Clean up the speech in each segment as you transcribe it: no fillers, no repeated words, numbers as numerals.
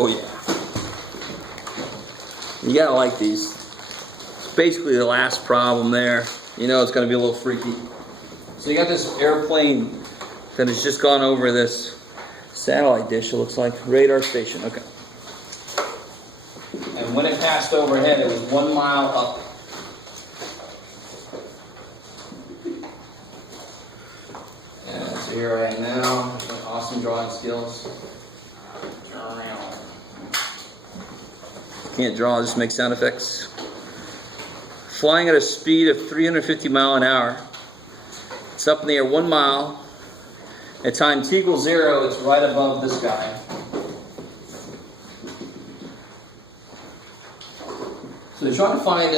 Oh yeah. You gotta like these. It's basically the last problem there. You know it's gonna be a little freaky. So you got this airplane that has just gone over this satellite dish, it looks like. Radar station, okay. And when it passed overhead, it was 1 mile up. And so here I am now. Awesome drawing skills. Can't draw, just make sound effects. Flying at a speed of 350 miles an hour. It's up in the air 1 mile. At time t equals 0, it's right above this guy. So they're trying to find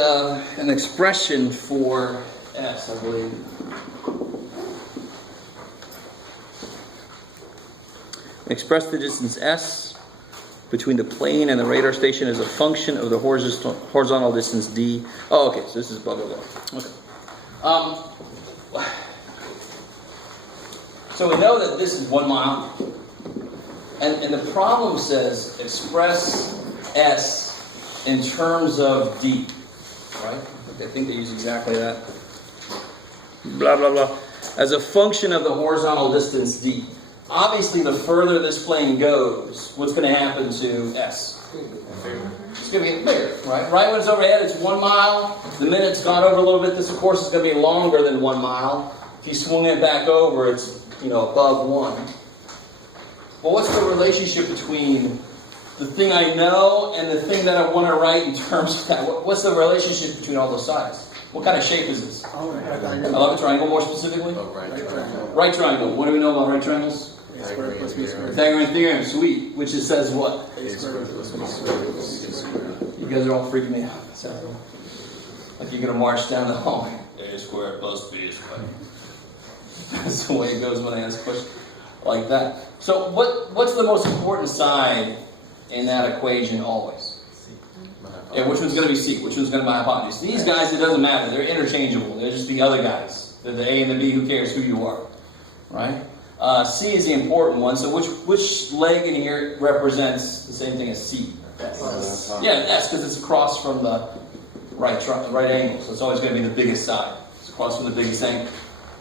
an expression for S, I believe. Express the distance S between the plane and the radar station as a function of the horizontal distance D. Oh, okay, so this is blah, blah, blah. Okay. So we know that this is 1 mile. And the problem says express S in terms of D. Right? I think they use exactly that. Blah, blah, blah. As a function of the horizontal distance D. Obviously, the further this plane goes, what's going to happen to S? It's going to get bigger, right? Right when it's overhead, it's 1 mile. The minute it's gone over a little bit, this, of course, is going to be longer than 1 mile. If you swing it back over, it's, above 1. Well, what's the relationship between the thing I know and the thing that I want to write in terms of that? What's the relationship between all those sides? What kind of shape is this? I love a triangle, more specifically. Right triangle. What do we know about right triangles? Pythagorean theorem, sweet. Which it says what? You guys are all freaking me out. Like you're going to march down the hallway. A squared plus b squared. That's the way it goes when I ask questions like that. So what's the most important side in that equation always? Yeah, which one's going to be C? Which one's going to be my hypotenuse? These guys, it doesn't matter. They're interchangeable. They're just the other guys. They're the A and the B. Who cares who you are? Right? C is the important one. So which leg in here represents the same thing as C? Yeah, that's because it's across from the right angle. So it's always going to be the biggest side. It's across from the biggest angle.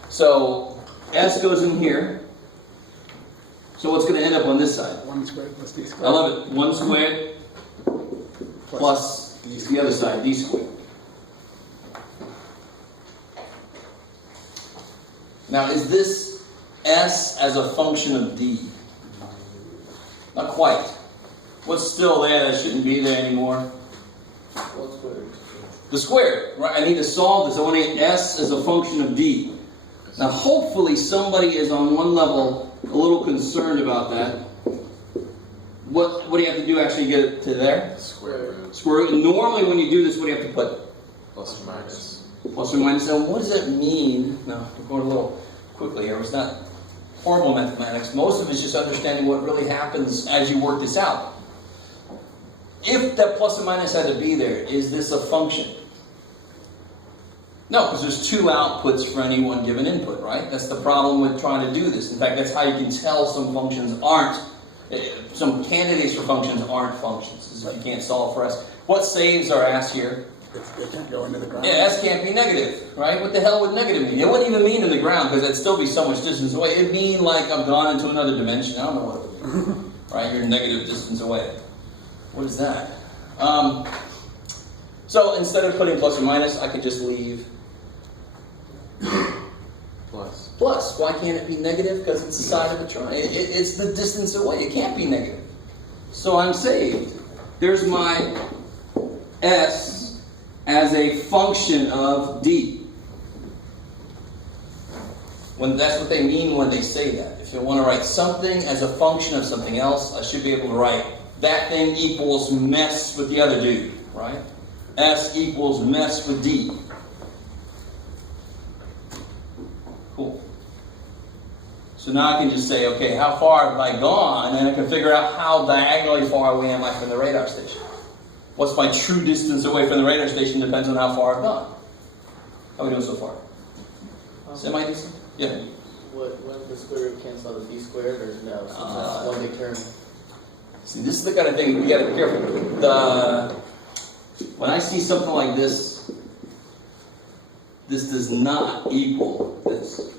So S goes in here. So what's going to end up on this side? 1 squared plus d squared. I love it. 1 squared plus the other side, d squared. Now, is this S as a function of D? Not quite. What's still there that shouldn't be there anymore? The squared, right? I need to solve this. I want to get S as a function of D. Now, hopefully somebody is on one level a little concerned about that. What do you have to do actually to get it to there? Square root. Square root. Normally when you do this, what do you have to put? Plus or minus. Plus or minus. And what does that mean? Now, we're going a little quickly here. It's not horrible mathematics. Most of it's just understanding what really happens as you work this out. If that plus or minus had to be there, is this a function? No, because there's 2 outputs for any one given input, right? That's the problem with trying to do this. In fact, that's how you can tell some functions aren't, some candidates for functions aren't functions. This is if you can't solve for S. What saves are asked here? They can't go into the ground. Yeah, S can't be negative, right? What the hell would negative mean? It wouldn't even mean in the ground because it'd still be so much distance away. It'd mean like I've gone into another dimension. I don't know what it would mean. Right? You're negative distance away. What is that? So instead of putting plus or minus, I could just leave Plus. plus. Why can't it be negative? Because it's the side of the triangle. It's the distance away. It can't be negative. So I'm saved. There's my S as a function of D. That's what they mean when they say that. If they want to write something as a function of something else, I should be able to write that thing equals mess with the other dude, right? S equals mess with D. Cool. So now I can just say, okay, how far have I gone? And I can figure out how diagonally far away am I from the radar station. What's my true distance away from the radar station depends on how far I've gone. How are we doing so far? Semi-decent? Yeah. What the square root cancel out the b squared, or no? Since that's one big term. See, this is the kind of thing we got to be careful. When I see something like this, this does not equal this.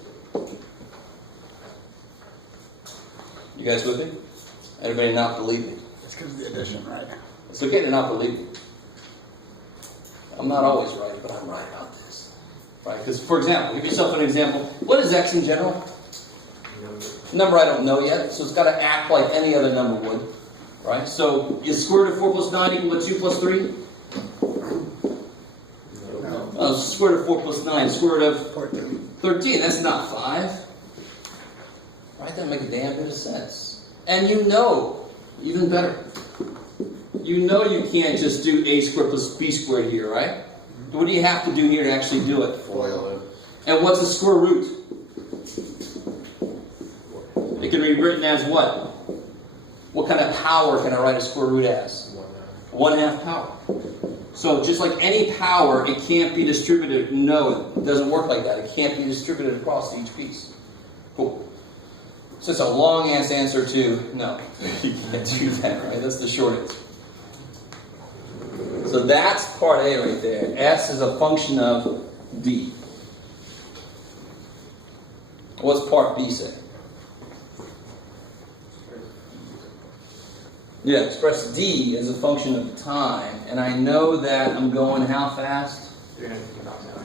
You guys with me? Everybody not believe me? It's because of the addition, right? It's okay to not believe me. I'm not always right, but I'm right about this. Right? Because, for example, give yourself an example. What is x in general? Number I don't know yet, so it's got to act like any other number would. Right? So, is square root of 4 plus 9 equal to 2 plus 3? No. Square root of 4 plus 9, square root of 14. 13. That's not 5. Right? That doesn't make a damn bit of sense. And you know, even better, you know you can't just do a squared plus b squared here, right? What do you have to do here to actually do it? FOIL it. And what's the square root? It can be written as what? What kind of power can I write a square root as? 1/2 power. So just like any power, it can't be distributed. No, it doesn't work like that. It can't be distributed across each piece. Cool. So it's a long-ass answer to no. You can't do that, right? That's the short answer. So that's part A right there. S is a function of D. What's part B say? Yeah, express D as a function of time. And I know that I'm going how fast? 350 miles an hour.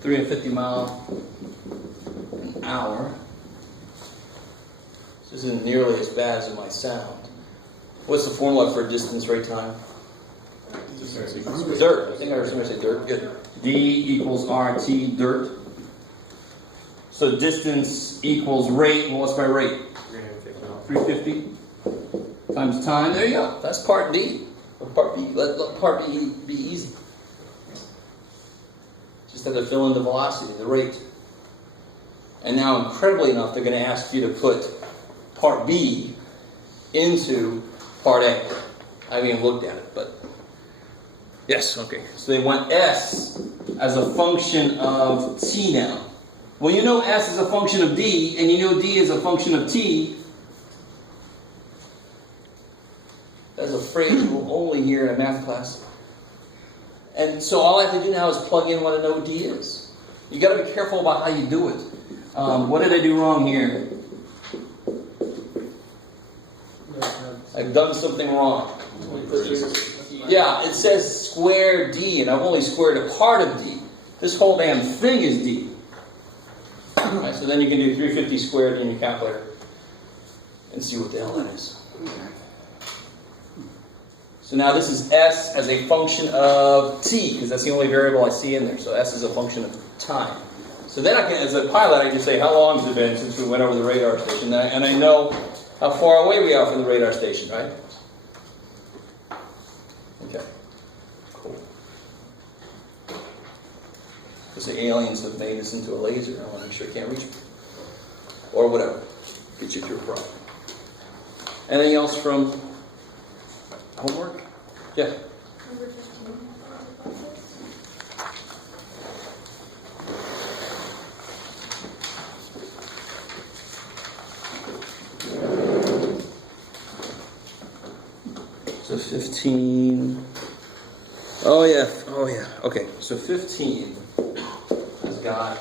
350 miles an hour. This isn't nearly as bad as it might sound. What's the formula for distance, rate, time? Dirt. I think I heard somebody say dirt. Good. D equals RT, dirt. So distance equals rate. Well, what's my rate? 350 miles. 350 times time. There you go. That's part D. Or part B. Let part B be easy. Just have to fill in the velocity, the rate. And now, incredibly enough, they're going to ask you to put part B into part A. I haven't even looked at it, but yes, okay. So they want S as a function of T now. Well, you know S is a function of D, and you know D is a function of T. That's a phrase you will only hear in a math class. And so all I have to do now is plug in what a node D is. You got to be careful about how you do it. What did I do wrong here? I've done something wrong. Yeah, it says square D, and I've only squared a part of D. This whole damn thing is D. Right, so then you can do 350 squared in your calculator and see what the hell that is. So now this is S as a function of T, because that's the only variable I see in there. So S is a function of time. So then I can, as a pilot, I can say, how long has it been since we went over the radar station? And I know how far away we are from the radar station, right? Okay. Cool. Because the aliens have made this into a laser. I want to make sure it can't reach me. Or whatever. Get you through a problem. Anything else from homework? Yeah. Number 15. So 15. Oh yeah. Oh yeah. Okay. So 15 has got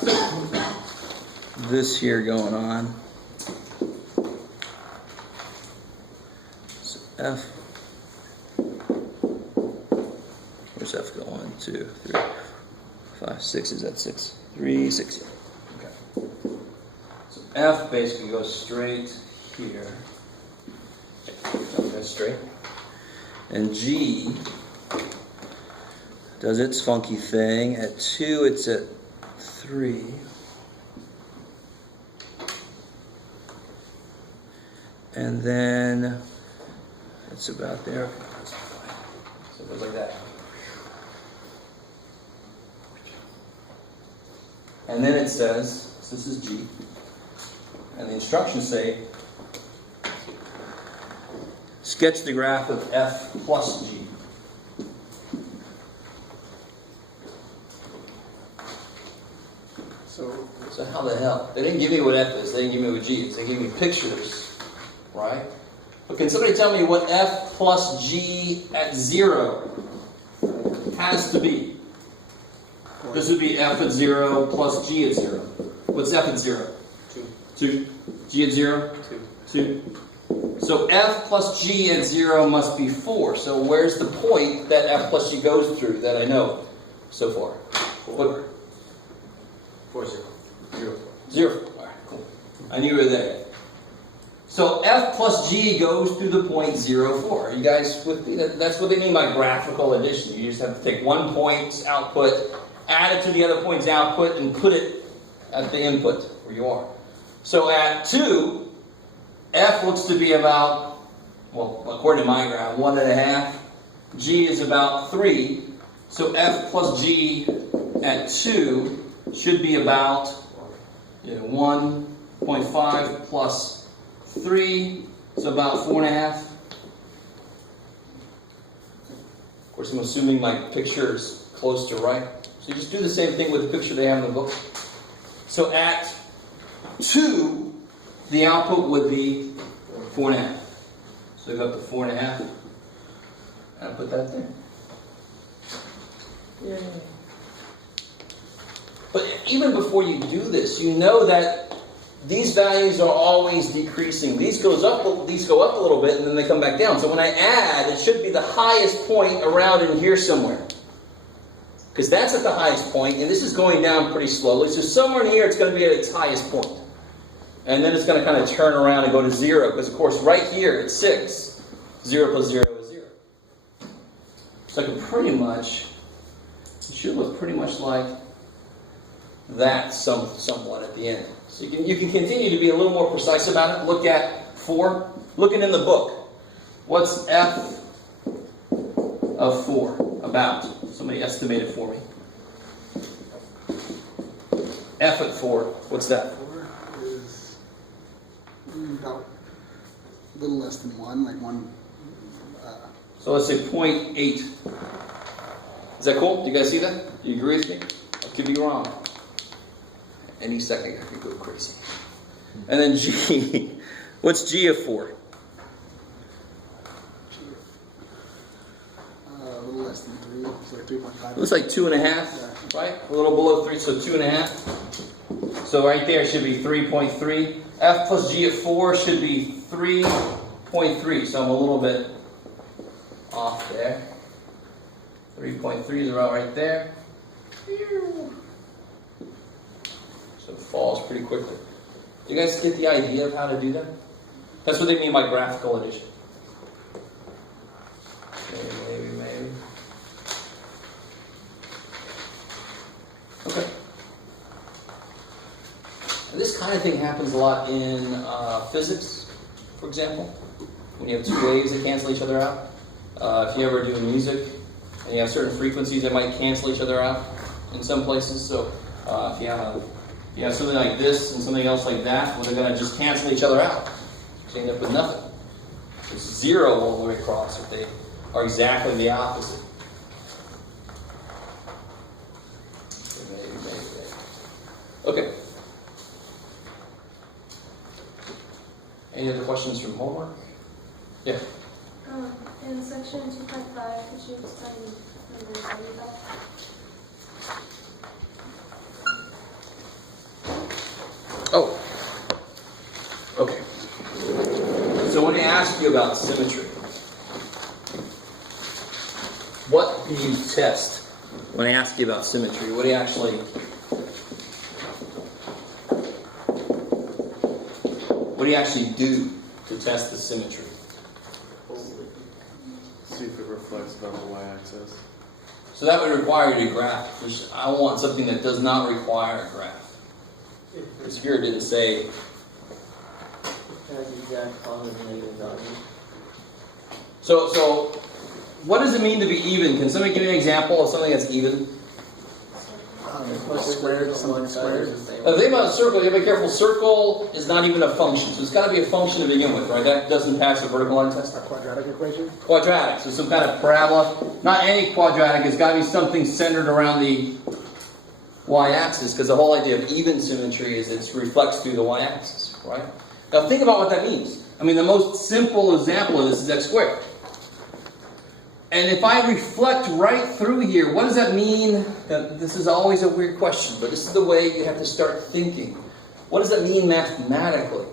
this here going on. So F. Where's F going? 1, 2, 3, 5, 6. Is that 6? 3, 6. Okay. So F basically goes straight here. Okay, straight. And G does its funky thing. At 2, it's at 3. And then it's about there. So it goes like that. And then it says, so this is G. And the instructions say, sketch the graph of F plus G. So how the hell? They didn't give me what F is. They didn't give me what G is. They gave me pictures, right? But can somebody tell me what f plus g at 0 has to be? This would be f at 0 plus g at 0. What's f at 0? 2. G at 0? 2. So f plus g at 0 must be 4. So where's the point that f plus g goes through that I know so far? 4, 0. 0. All right, cool. I knew you were there. So f plus g goes through the point 0, 4. Are you guys with me? That's what they mean by graphical addition. You just have to take one point's output, add it to the other point's output, and put it at the input where you are. So at 2, f looks to be about, well, according to my graph, 1.5. G is about 3. So f plus g at 2 should be about 1.5 plus 3. So about 4.5. Of course, I'm assuming my picture is close to right. So you just do the same thing with the picture they have in the book. So at 2, the output would be 4.5. So I go up to 4.5. And I put that there. Yay. But even before you do this, you know that these values are always decreasing. These go up a little bit, and then they come back down. So when I add, it should be the highest point around in here somewhere. Because that's at the highest point, and this is going down pretty slowly. So somewhere in here, it's going to be at its highest point. And then it's going to kind of turn around and go to 0. Because, of course, right here, it's 6. 0 plus 0 is 0. So I can pretty much, it should look pretty much like that somewhat at the end. So you can continue to be a little more precise about it. Look at 4. Looking in the book. What's f of 4 about? Somebody estimate it for me. F at 4. What's that? 4 is about a little less than 1, like 1. So let's say 0.8. Is that cool? Do you guys see that? Do you agree with me? I could be wrong. Any second I could go crazy. And then G. What's G of 4? A little less than 3. It's like 3.5. Looks like 2.5, right? A little below 3, so 2.5. So right there should be 3.3. F plus G at 4 should be 3.3. So I'm a little bit off there. 3.3 is about right there. So it falls pretty quickly. Do you guys get the idea of how to do that? That's what they mean by graphical addition. Maybe. Okay. And this kind of thing happens a lot in physics, for example. When you have two waves that cancel each other out. If you ever do music, and you have certain frequencies that might cancel each other out in some places. So if you have something like this and something else like that, well, they're going to just cancel each other out. So you end up with nothing. It's 0 all the way across if they are exactly the opposite. Maybe. Okay. Any other questions from homework? Yeah. In section 2.5, could you explain the value of that? Oh. Okay. So when they ask you about symmetry, what do you test when I ask you about symmetry? What do you actually do to test the symmetry? See if it reflects it on the y-axis. So that would require you to graph. I want something that does not require a graph. Because here it didn't say. It has exact positive and negative value. So what does it mean to be even? Can somebody give me an example of something that's even? Squared, something squared. The thing about a circle, you have to be careful. Circle is not even a function. So it's got to be a function to begin with, right? That doesn't pass the vertical line test. A quadratic equation? Quadratic, so some kind of parabola. Not any quadratic. It's got to be something centered around the y-axis, because the whole idea of even symmetry is it reflects through the y-axis, right? Now think about what that means. I mean, the most simple example of this is x squared. And if I reflect right through here, what does that mean? Now, this is always a weird question, but this is the way you have to start thinking. What does that mean mathematically?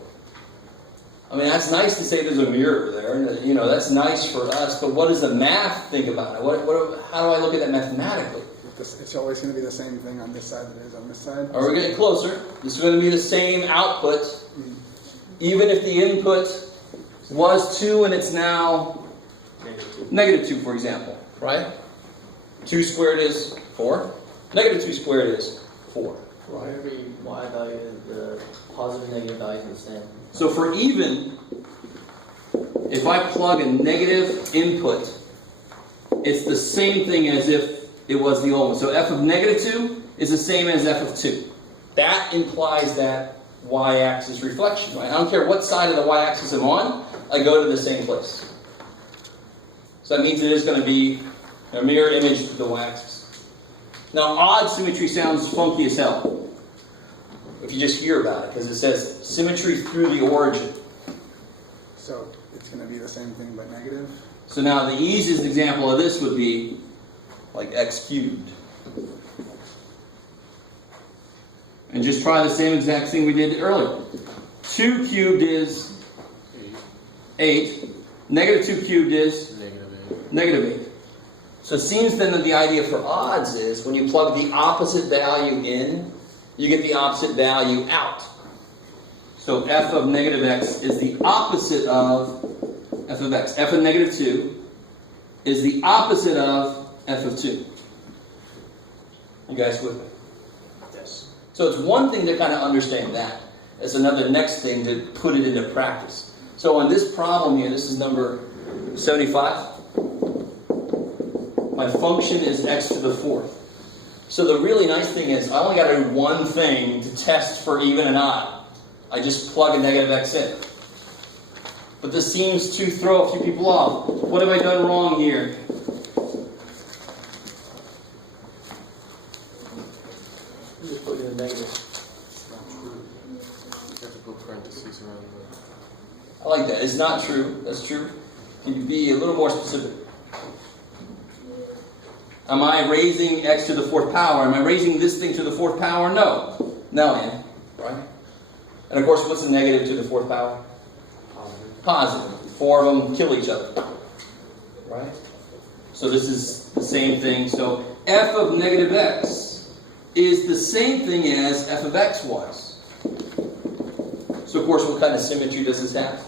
I mean, that's nice to say there's a mirror there. You know, that's nice for us, but what does the math think about it? How do I look at that mathematically? It's always going to be the same thing on this side that it is on this side. Are we getting closer? This is going to be the same output, even if the input was 2 and it's now negative 2, for example, right? 2 squared is 4. Negative 2 squared is 4. For every y value, the positive and negative values are the same. So for even, if I plug a negative input, it's the same thing as if it was the old one. So f of negative 2 is the same as f of 2. That implies that y-axis reflection, right? I don't care what side of the y-axis I'm on, I go to the same place. So that means it is going to be a mirror image to the y-axis. Now, odd symmetry sounds funky as hell if you just hear about it, because it says symmetry through the origin. So it's going to be the same thing but negative. So now the easiest example of this would be like x cubed. And just try the same exact thing we did earlier. 2 cubed is 8. Negative 2 cubed is negative 8. So it seems then that the idea for odds is when you plug the opposite value in, you get the opposite value out. So f of negative x is the opposite of f of x. F of negative 2 is the opposite of f of 2. You guys with me? Yes. So it's one thing to kind of understand that. It's another next thing to put it into practice. So on this problem here, this is number 75. My function is x to the 4th. So the really nice thing is I only got to do one thing to test for even and odd. I just plug a negative x in. But this seems to throw a few people off. What have I done wrong here? Just put in a negative. You have to put parentheses around it. I like that. It's not true. That's true. Can you be a little more specific? Am I raising x to the 4th power? Am I raising this thing to the 4th power? No. No, Ann. Right? And of course, what's the negative to the 4th power? Positive. 4 of them kill each other. Right? So this is the same thing. So f of negative x is the same thing as f of x was. So of course, what kind of symmetry does this have?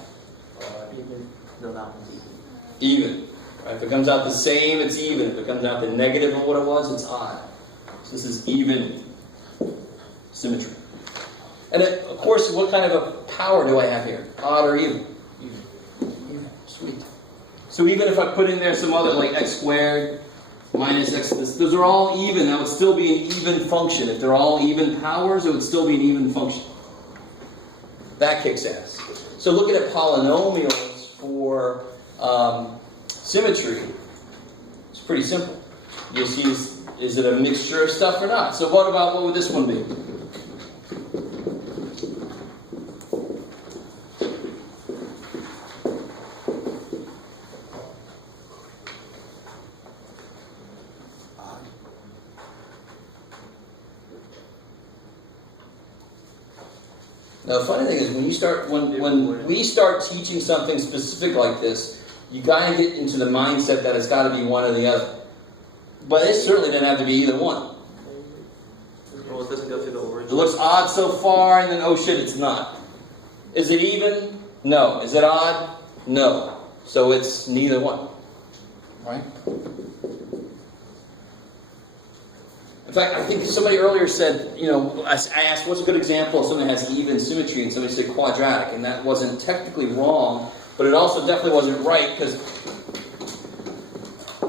Even. No, that one's Even. Right? If it comes out the same, it's even. If it comes out the negative of what it was, it's odd. So this is even symmetry. And of course, what kind of a power do I have here? Odd or even? Even. Sweet. So even if I put in there some other, like x squared minus x, those are all even. That would still be an even function. If they're all even powers, it would still be an even function. That kicks ass. So looking at polynomials for symmetry, it's pretty simple. You see, is it a mixture of stuff or not? So what would this one be? Now the funny thing is when we start teaching something specific like this, you gotta get into the mindset that it's gotta be one or the other. But it certainly doesn't have to be either one. Well, it doesn't go through the It origin. looks odd so far, and then oh shit, it's not. Is it even? No. Is it odd? No. So it's neither one. Right? In fact, I think somebody earlier said, I asked what's a good example of something that has even symmetry, and somebody said quadratic, and that wasn't technically wrong, but it also definitely wasn't right, because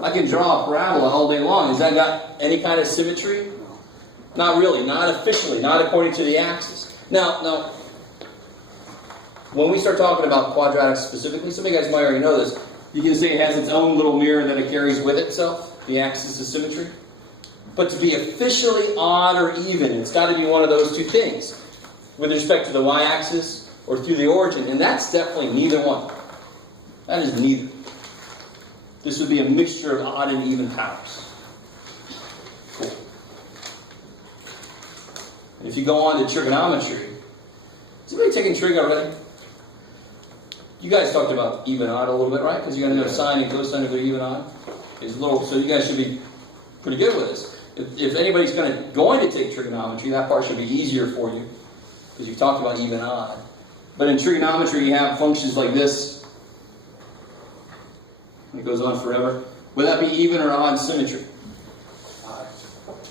I can draw a parabola all day long. Has that got any kind of symmetry? Not really, not officially, not according to the axis. Now, when we start talking about quadratics specifically, some of you guys might already know this, you can say it has its own little mirror that it carries with itself, the axis of symmetry. But to be officially odd or even, it's got to be one of those two things. With respect to the y-axis or through the origin, and that's definitely neither one. That is neither. This would be a mixture of odd and even powers. Cool. If you go on to trigonometry, has anybody taken trig already? You guys talked about even odd a little bit, right? Because you're going to know sine and cosine if they're even odd. It's a little, so you guys should be pretty good with this. If anybody's going to take trigonometry, that part should be easier for you because you talked about even odd. But in trigonometry, you have functions like this. It goes on forever. Would that be even or odd symmetry? Odd.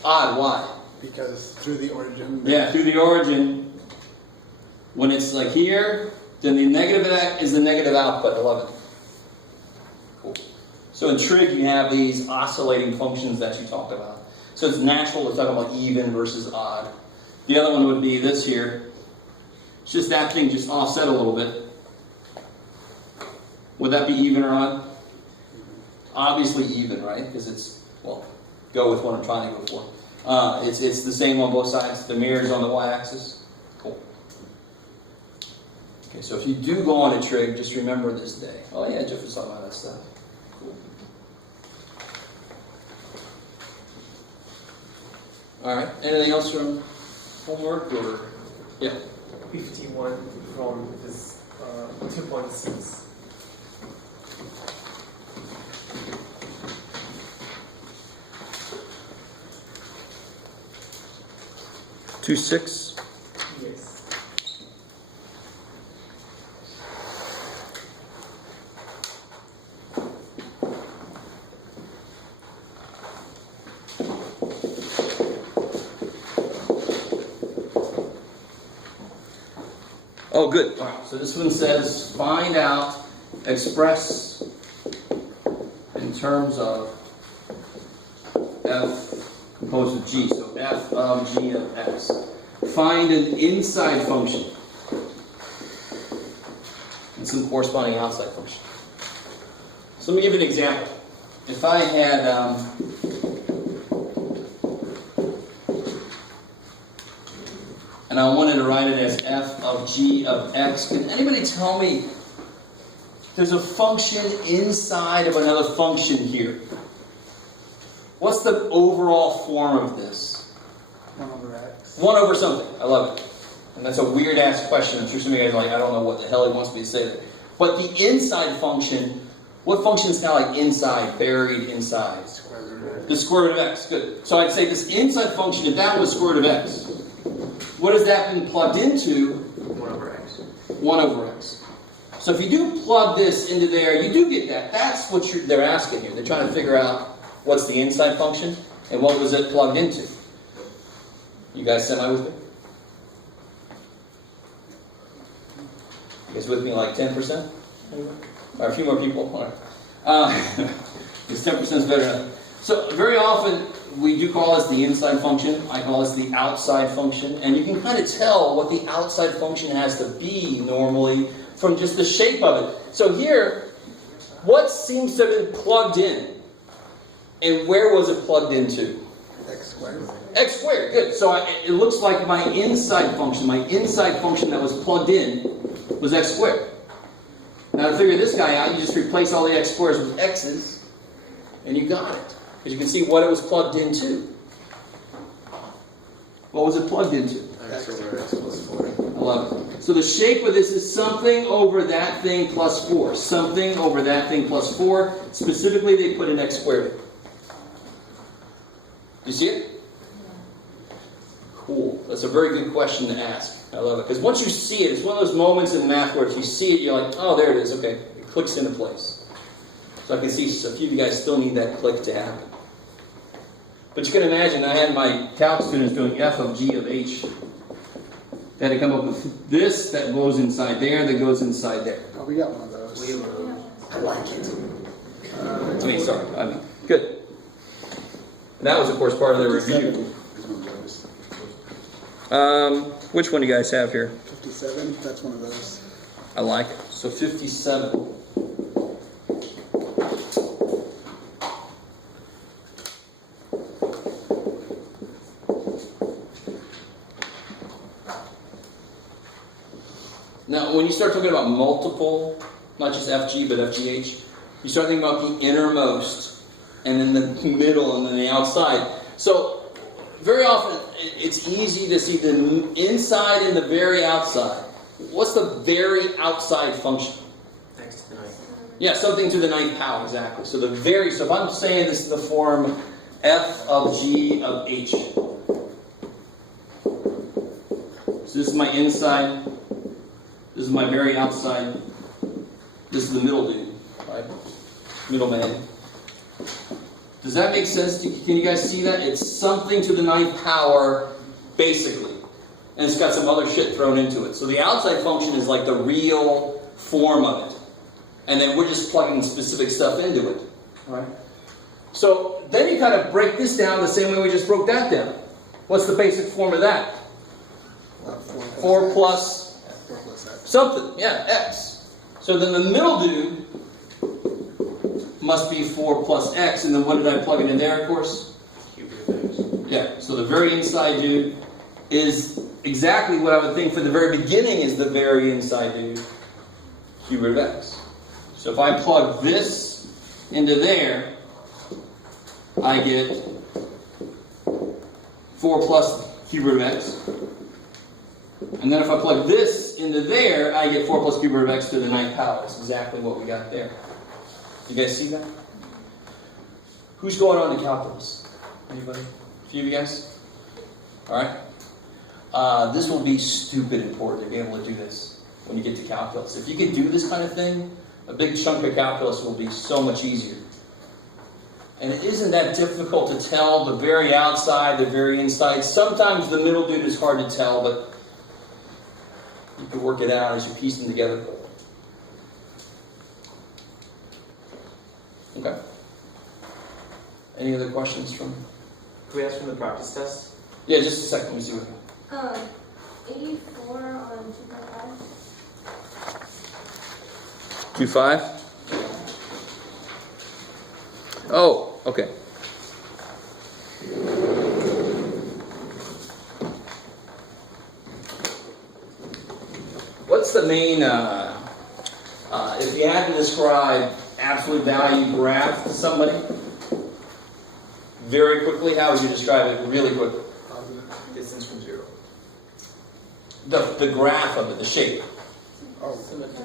Odd. Why? Because through the origin. Yeah, through the origin. When it's like here, then the negative of that is the negative output, 11. Cool. So in trig, you have these oscillating functions that you talked about. So it's natural to talk about even versus odd. The other one would be this here. It's just that thing just offset a little bit. Would that be even or odd? Obviously even, right? Because it's, well, go with what I'm trying to go for. It's the same on both sides. The mirror is on the y-axis. Cool. Okay, so if you do go on a trig, just remember this day. Oh yeah, Jeff was talking about that stuff. Cool. All right. Anything else from homework or? Yeah. 51 from this 2.6. Two six. Yes. Oh, good. All right. So this one says find out, express in terms of f composed of g. So f of g of x. Find an inside function and some corresponding outside function. So let me give you an example. If I had and I wanted to write it as f of g of x, can anybody tell me there's a function inside of another function here? What's the overall form of this? 1 over x. 1 over something. I love it. And that's a weird ass question. I'm sure some of you guys are like, I don't know what the hell he wants me to say there. But the inside function, what function is kind of like inside, buried inside? Square root of x. The square root of x. Good. So I'd say this inside function, if that was square root of x, what has that been plugged into? 1 over x. 1 over x. So if you do plug this into there, you do get that. That's what they're asking here. They're trying to figure out what's the inside function and what was it plugged into. You guys semi with me? You guys with me like 10%? Or a few more people? All right. Because 10% is better than that. So very often we do call this the inside function. I call this the outside function. And you can kind of tell what the outside function has to be normally from just the shape of it. So here, what seems to have been plugged in? And where was it plugged into? X squared. X squared, good. So it looks like my inside function that was plugged in was x squared. Now to figure this guy out, you just replace all the x squares with x's, and you got it. Because you can see what it was plugged into. What was it plugged into? X over x plus 4. I love it. So the shape of this is something over that thing plus 4. Something over that thing plus 4. Specifically, they put an x squared. You see it? Cool. That's a very good question to ask. I love it. Because once you see it, it's one of those moments in math where if you see it, you're like, oh, there it is. Okay. It clicks into place. So I can see a few of you guys still need that click to happen. But you can imagine, I had my calc students doing f of g of h. They had to come up with this that goes inside there, that goes inside there. Oh, we got one of those. I like it. Good. And that was, of course, part of the review. Is one of those. Which one do you guys have here? 57, that's one of those. I like it. So 57. Now, when you start talking about multiple, not just FG, but FGH, you start thinking about the innermost, and then the middle, and then the outside. So, very often, it's easy to see the inside and the very outside. What's the very outside function? Next to the ninth. Yeah, something to the ninth power, exactly. So if I'm saying this is the form f of g of h. So this is my inside, this is my very outside, this is the middle dude, right? Middle man. Does that make sense? Can you guys see that? It's something to the ninth power, basically. And it's got some other shit thrown into it. So the outside function is like the real form of it. And then we're just plugging specific stuff into it. Right? So then you kind of break this down the same way we just broke that down. What's the basic form of that? 4 plus 4 plus x. something. Yeah, x. So then the middle dude must be 4 plus x. And then what did I plug it in there, of course? Cube root of x. Yeah, so the very inside dude is exactly what I would think for the very beginning is the very inside dude, cube root of x. So if I plug this into there, I get 4 plus cube root of x. And then if I plug this into there, I get 4 plus cube root of x to the ninth power. That's exactly what we got there. You guys see that? Who's going on to calculus? Anybody? A few of you guys? Alright? This will be stupid important to be able to do this when you get to calculus. If you can do this kind of thing, a big chunk of calculus will be so much easier. And it isn't that difficult to tell the very outside, the very inside. Sometimes the middle dude is hard to tell, but you can work it out as you piece them together. Okay. Any other questions from? Can we ask from the practice test? Yeah, just a second. Let me see what. 84 on 2.5. 2.5? Oh, okay. What's the main, if you had to describe absolute value graph to somebody, very quickly, how would you describe it really quickly? Distance from 0. The graph of it, the shape. Oh,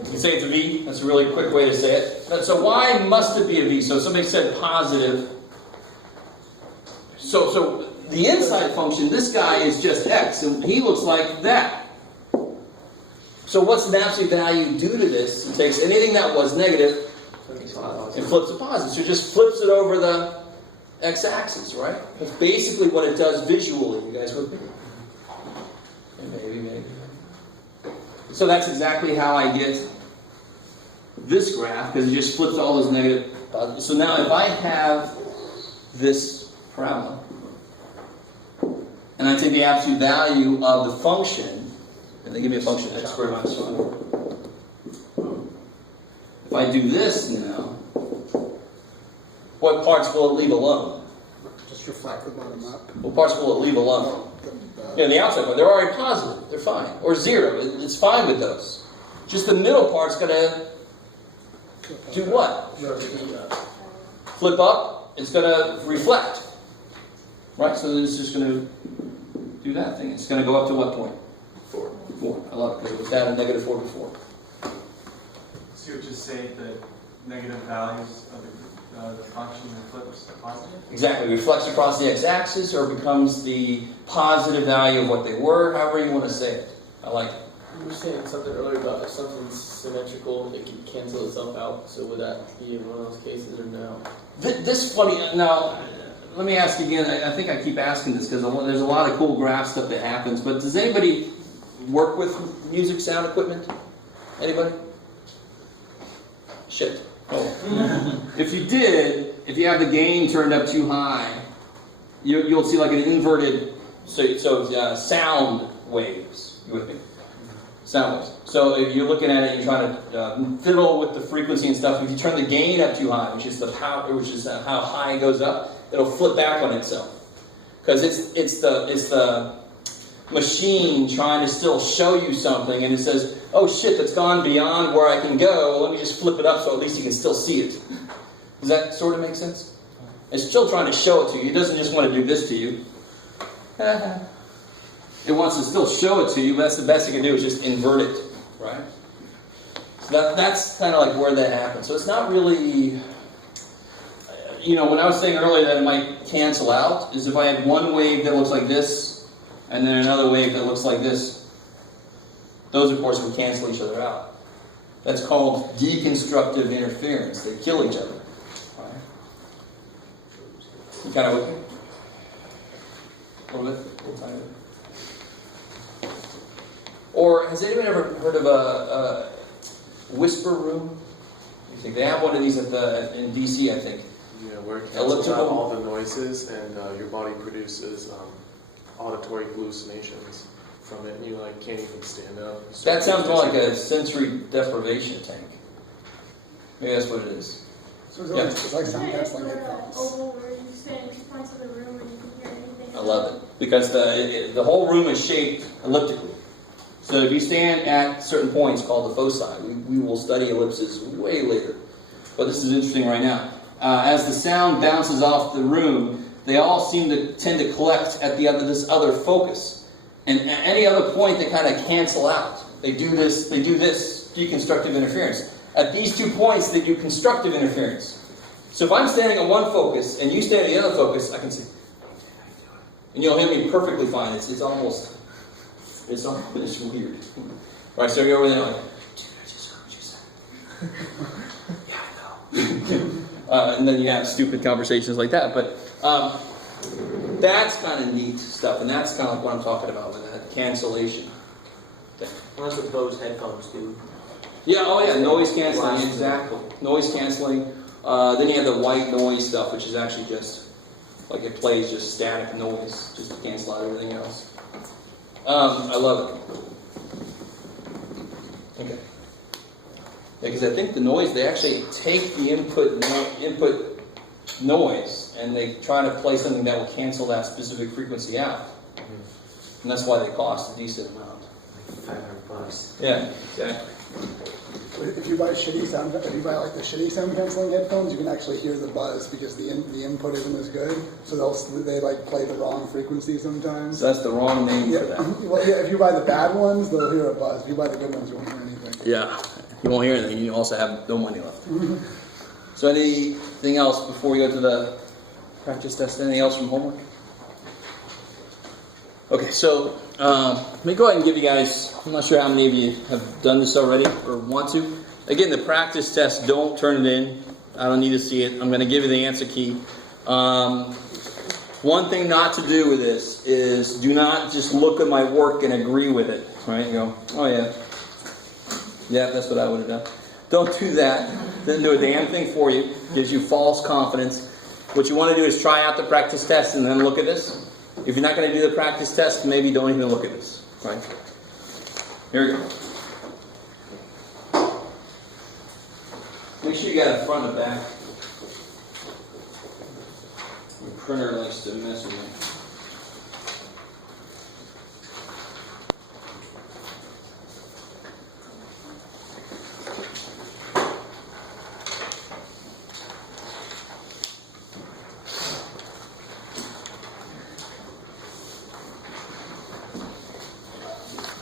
You can say it's a V. That's a really quick way to say it. So why must it be a V? So somebody said positive. So the inside function, this guy is just x, and he looks like that. So what's the absolute value do to this? It takes anything that was negative and flips it positive. So it just flips it over the x-axis, right? That's basically what it does visually. You guys with me? Maybe. So that's exactly how I get this graph, because it just flips all those negative. So now if I have this parabola, and I take the absolute value of the function, and they give me a function x squared minus 1. If I do this now, what parts will it leave alone? just reflect the bottom up. What parts will it leave alone? The, The outside part, they're already positive. They're fine. Or 0. It's fine with those. Just the middle part's going to do what? Flip up. It's going to reflect. Right? So it's just going to do that thing. It's going to go up to what point? 4. 4. I love it because it was down at negative 4 before. So you would just say that negative values of the function flips positive? Exactly. Reflects across the x-axis or becomes the positive value of what they were, however you want to say it. I like it. You were saying something earlier about if something's symmetrical, it can cancel itself out. So would that be in one of those cases or no? This funny, now, let me ask again, I think I keep asking this because there's a lot of cool graph stuff that happens, but does anybody work with music sound equipment? Anybody? Shit. Oh. If you did, if you have the gain turned up too high, you'll see like an inverted, sound waves. You with me? Sound waves. So if you're looking at it, you're trying to fiddle with the frequency and stuff. If you turn the gain up too high, which is the power, which is how high it goes up, it'll flip back on itself because it's the machine trying to still show you something, and it says, oh shit, that's gone beyond where I can go, let me just flip it up so at least you can still see it. Does that sort of make sense? It's still trying to show it to you. It doesn't just want to do this to you. It wants to still show it to you, but that's the best it can do is just invert it, right? So that's kind of like where that happens. So it's not really, when I was saying earlier that it might cancel out, is if I have one wave that looks like this, and then another wave that looks like this, those of course will cancel each other out. That's called deconstructive interference. They kill each other. Right? You kind of with me? A little bit? A little tiny bit. Or has anyone ever heard of a whisper room? You think they have one of these in DC, I think. Yeah, where it cancels out Elliptical. all the noises and your body produces auditory hallucinations from it, and you can't even stand up. That sounds more like a sensory deprivation tank. Maybe that's what it is. So it's Yeah. like sound Is canceling there headphones. an oval where you stand in 2 points of the room and you can hear anything? I love it because the whole room is shaped elliptically. So if you stand at certain points called the foci, we will study ellipses way later. But this is interesting right now. As the sound bounces off the room, they all tend to collect at this other focus. And at any other point, they kind of cancel out. They do this deconstructive interference. At these 2 points, they do constructive interference. So if I'm standing on one focus and you stand at the other focus, I can see. And you'll hear me perfectly fine. It's almost weird. Right, so you're over there like, dude, I just heard you say. Yeah, I know. And then you have stupid conversations like that. But that's kind of neat stuff, and that's kind of like what I'm talking about with that cancellation thing. Well, that's what those headphones do. Yeah, oh yeah, noise canceling, exactly. Noise canceling. Then you have the white noise stuff, which is actually just, like it plays just static noise, just to cancel out everything else. I love it. Okay. Yeah, because I think the noise, they actually take the input noise and they try to play something that will cancel that specific frequency out. And that's why they cost a decent amount. $500. Yeah, exactly. If you buy the shitty sound canceling headphones, you can actually hear the buzz because the input isn't as good. So they play the wrong frequency sometimes. So that's the wrong name for that. Well, yeah, if you buy the bad ones, they'll hear a buzz. If you buy the good ones, you won't hear anything. Yeah, you won't hear anything. You also have no money left. So anything else before we go to the practice test? Anything else from homework? Okay, so let me go ahead and give you guys, I'm not sure how many of you have done this already or want to. Again, the practice test, don't turn it in. I don't need to see it. I'm going to give you the answer key. One thing not to do with this is do not just look at my work and agree with it. Right? You go, oh yeah. Yeah, that's what I would have done. Don't do that. Doesn't do a damn thing for you. Gives you false confidence. What you want to do is try out the practice test and then look at this. If you're not going to do the practice test, maybe don't even look at this. Right? Here we go. Make sure you got a front and back. My printer likes to mess with me.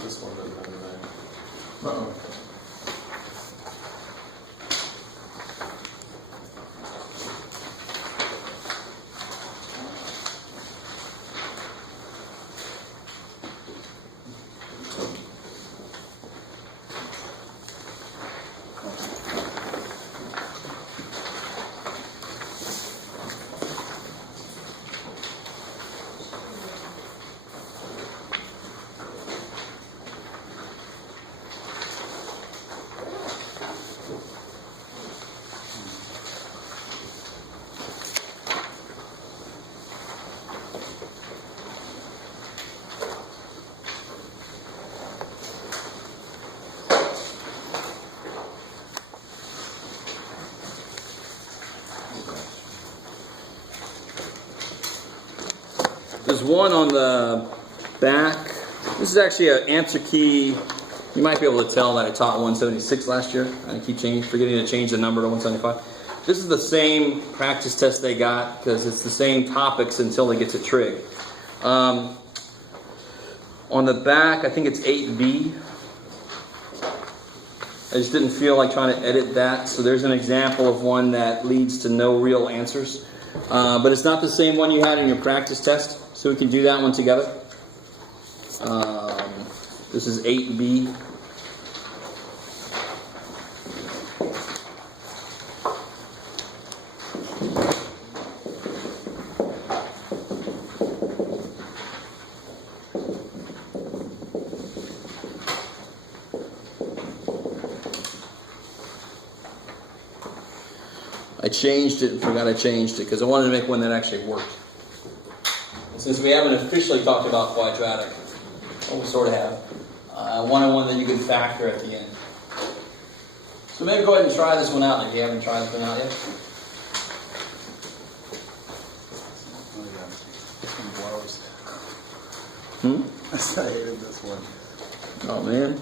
This one doesn't have that. Uh-oh. There's one on the back This is actually an answer key. You might be able to tell that I taught 176 last year. I keep forgetting to change the number to 175. This is the same practice test they got because it's the same topics until they get to trig. On the back, I think it's 8B. I just didn't feel like trying to edit that. So there's an example of one that leads to no real answers. But it's not the same one you had in your practice test. So we can do that one together. This is 8B. I changed it and forgot I changed it because I wanted to make one that actually worked. And since we haven't officially talked about quadratic, well, we sort of have, I wanted one that you could factor at the end. So maybe go ahead and try this one out if you haven't tried this one out yet. This one blows. I hated this one. Oh man.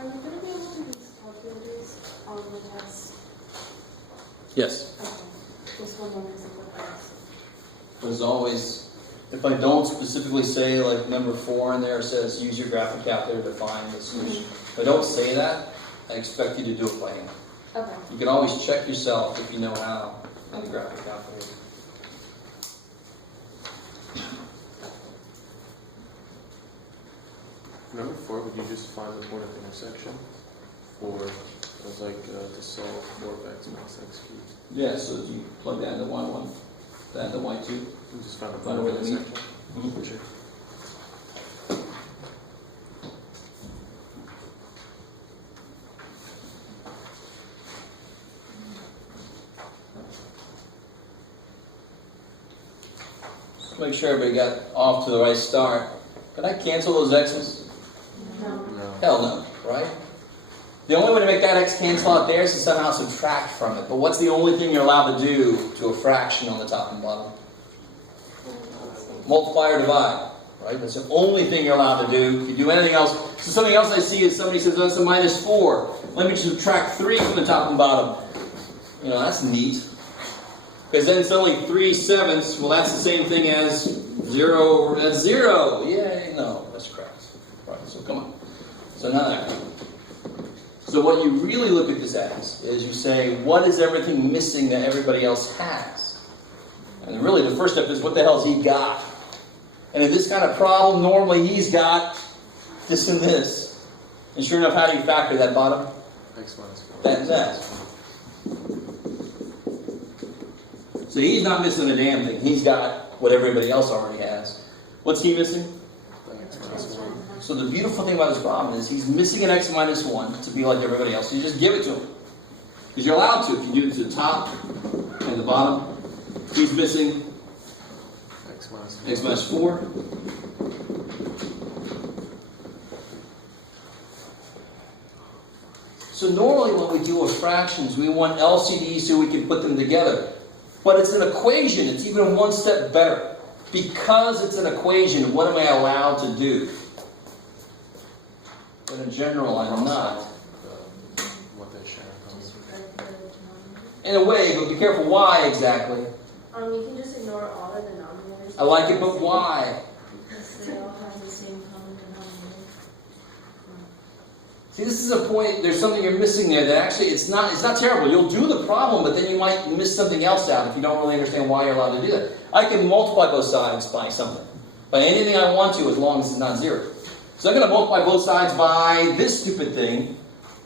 Are we going to be able to use calculators on the test? Yes. Okay. Just one more example, please. As always, if I don't specifically say like number 4 in there says use your graphic calculator to find the solution. If I don't say that, I expect you to do it by hand. Okay. You can always check yourself if you know how on the graphic calculator. Number 4, would you just find the point of intersection? Or like to solve 4x minus x cubed? Yeah, so you plug that into y1, that into y2. You just find the Find point where of they meet. intersection? Mhm. Sure. Make sure everybody got off to the right start. Can I cancel those x's? No. No. Hell no, right? The only way to make that x cancel out there is to somehow subtract from it. But what's the only thing you're allowed to do to a fraction on the top and bottom? Multiply or divide, right? That's the only thing you're allowed to do. If you do anything else, so something else I see is somebody says, oh, that's a minus 4. Let me subtract 3 from the top and bottom. You know, that's neat. Because then it's only 3/7. Well, that's the same thing as 0. That's 0. Yay! No, that's crap. Right. So come on. So none of that. So what you really look at this as is you say, what is everything missing that everybody else has? And really, the first step is, what the hell has he got? And in this kind of problem, normally he's got this and this. And sure enough, how do you factor that bottom? X minus 4. That's that. So he's not missing a damn thing. He's got what everybody else already has. What's he missing? X minus 1. So the beautiful thing about this problem is he's missing an x minus 1 to be like everybody else. You just give it to him. Because you're allowed to. If you do it to the top and the bottom, he's missing X minus 4. x minus 4. So normally when we deal with fractions, we want LCDs so we can put them together. But it's an equation. It's even one step better. Because it's an equation, what am I allowed to do? But in general, I'm not. What they share. In a way, but be careful. Why exactly? You can just ignore all the denominators. I like it, but why? Because they all have the same common denominator. See, this is a point, there's something you're missing there that actually it's not terrible. You'll do the problem, but then you might miss something else out if you don't really understand why you're allowed to do that. I can multiply both sides by something. By anything I want to, as long as it's not zero. So I'm going to multiply both sides by this stupid thing,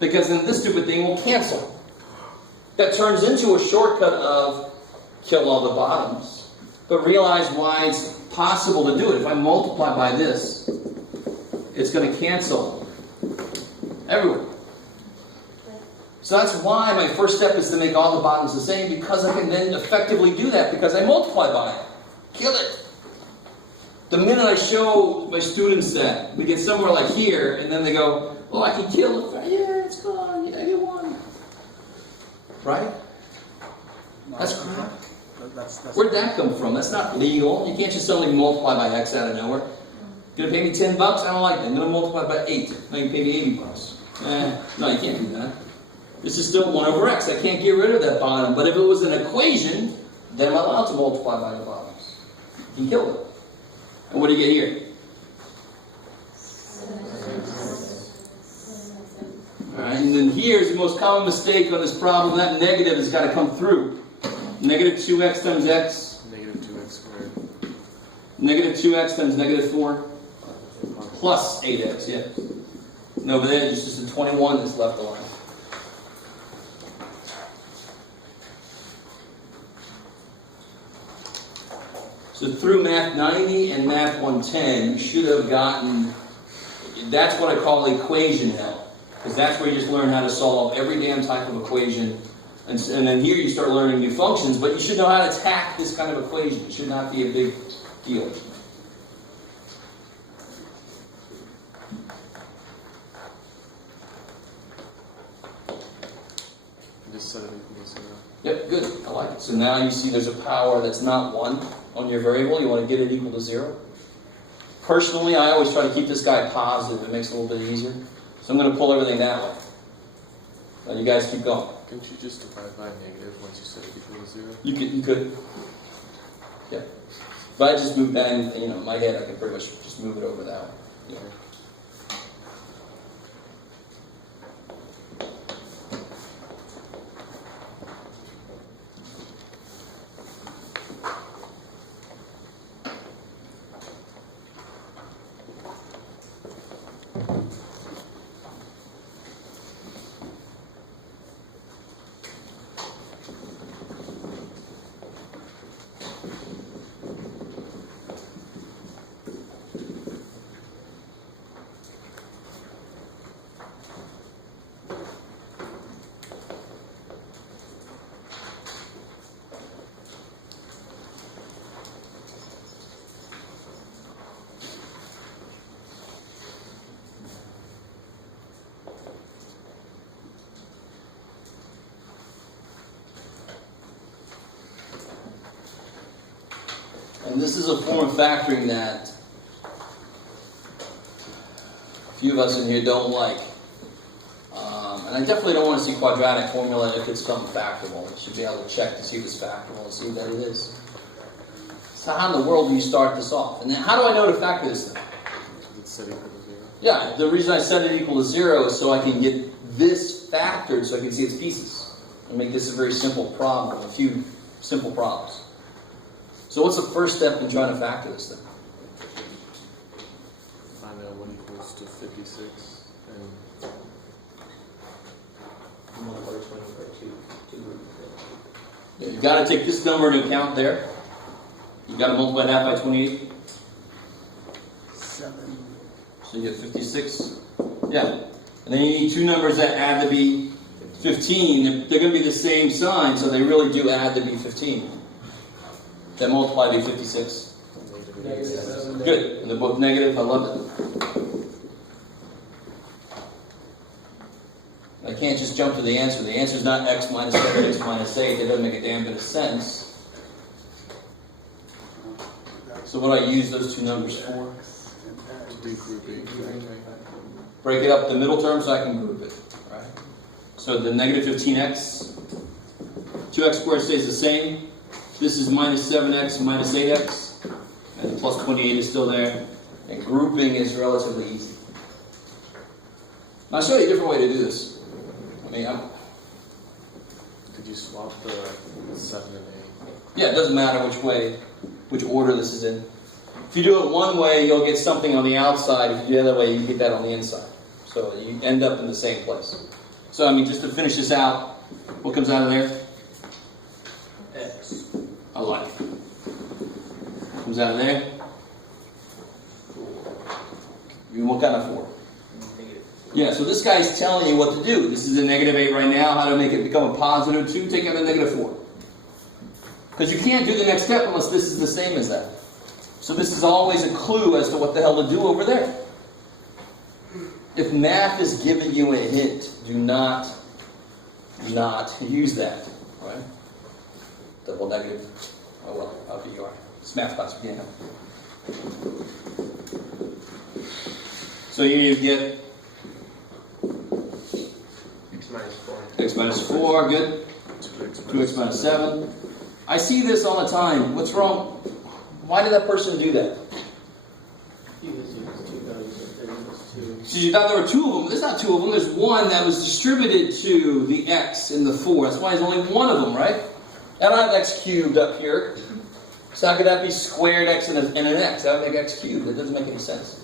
because then this stupid thing will cancel. That turns into a shortcut of kill all the bottoms. But realize why it's possible to do it. If I multiply by this, it's going to cancel everywhere. So that's why my first step is to make all the bottoms the same, because I can then effectively do that because I multiply by it. Kill it. The minute I show my students that, we get somewhere like here, and then they go, oh, I can kill it. Yeah, it's gone. Yeah, I get one. Right? No, That's crap. That's Where'd that come from? That's not legal. You can't just suddenly multiply by X out of nowhere. You're going to pay me $10? I don't like that. I'm going to multiply by 8. Now you pay me $80. No, you can't do that. This is still 1 over X. I can't get rid of that bottom. But if it was an equation, then I'm allowed to multiply by the bottoms. You can kill it. And what do you get here? Alright, and then here's the most common mistake on this problem. That negative has got to come through. Negative 2x times x. Negative 2x squared. Negative 2x times negative 4. Plus 8x, yeah. And over there, there's just a 21 that's left alive. So through Math 90 and Math 110, you should have gotten, that's what I call equation now. Because that's where you just learn how to solve every damn type of equation. And then here you start learning new functions, but you should know how to attack this kind of equation. It should not be a big deal. Just set it equal to 0. Yep, good. I like it. So now you see there's a power that's not 1 on your variable. You want to get it equal to 0. Personally, I always try to keep this guy positive. It makes it a little bit easier. So I'm going to pull everything that way. Now you guys keep going. Couldn't you just divide by negative once you set it equal to 0? You could. Yeah. If I just move that in, in my head, I can pretty much just move it over that way. Yeah. And this is a form of factoring that a few of us in here don't like. And I definitely don't want to see quadratic formula if it's something factorable. You should be able to check to see if it's factorable and see that it is. So how in the world do you start this off? And then how do I know to factor this thing? It's set equal to 0. Yeah, the reason I set it equal to 0 is so I can get this factored so I can see its pieces. And make this a very simple problem, a few simple problems. So what's the first step in trying to factor this thing? Find out what equals to 56. And 1 over 20 over 2. 2 Yeah, you've got to take this number into account there. You've got to multiply that by 28. 7. So you get 56. Yeah. And then you need two numbers that add to be 15. They're going to be the same sign, so they really do add to be 15. That multiply to be 56. Negative 7. Good. And they're both negative. I love it. I can't just jump to the answer. The answer is not x minus 7, x minus 8. That doesn't make a damn bit of sense. So what do I use those two numbers for? To do grouping. Break it up the middle term so I can group it. Right? So the negative 15x, 2x squared stays the same. This is minus 7x minus 8x. And the plus 28 is still there. And grouping is relatively easy. Now I'll show you a different way to do this. Could you swap the 7 and 8? Yeah, it doesn't matter which order this is in. If you do it one way, you'll get something on the outside. If you do the other way, you get that on the inside. So you end up in the same place. So just to finish this out, what comes out of there? X. I like it. What comes out of there? What kind of 4? Yeah, so this guy's telling you what to do. This is a negative 8 right now. How to make it become a positive 2? Take out the negative 4. Because you can't do the next step unless this is the same as that. So this is always a clue as to what the hell to do over there. If math is giving you a hint, do not use that. Right? Double negative. Oh well, I'll be you are. It's math class, you know. So you get X minus 4. x minus 4, good. 2x minus 7. I see this all the time. What's wrong? Why did that person do that? Because it's 2 values of 30 is 2. So you thought there were 2 of them. There's not 2 of them. There's one that was distributed to the x and the 4. That's why there's only one of them, right? I don't have x cubed up here. So how could that be squared x and an x? That would make x cubed. That doesn't make any sense.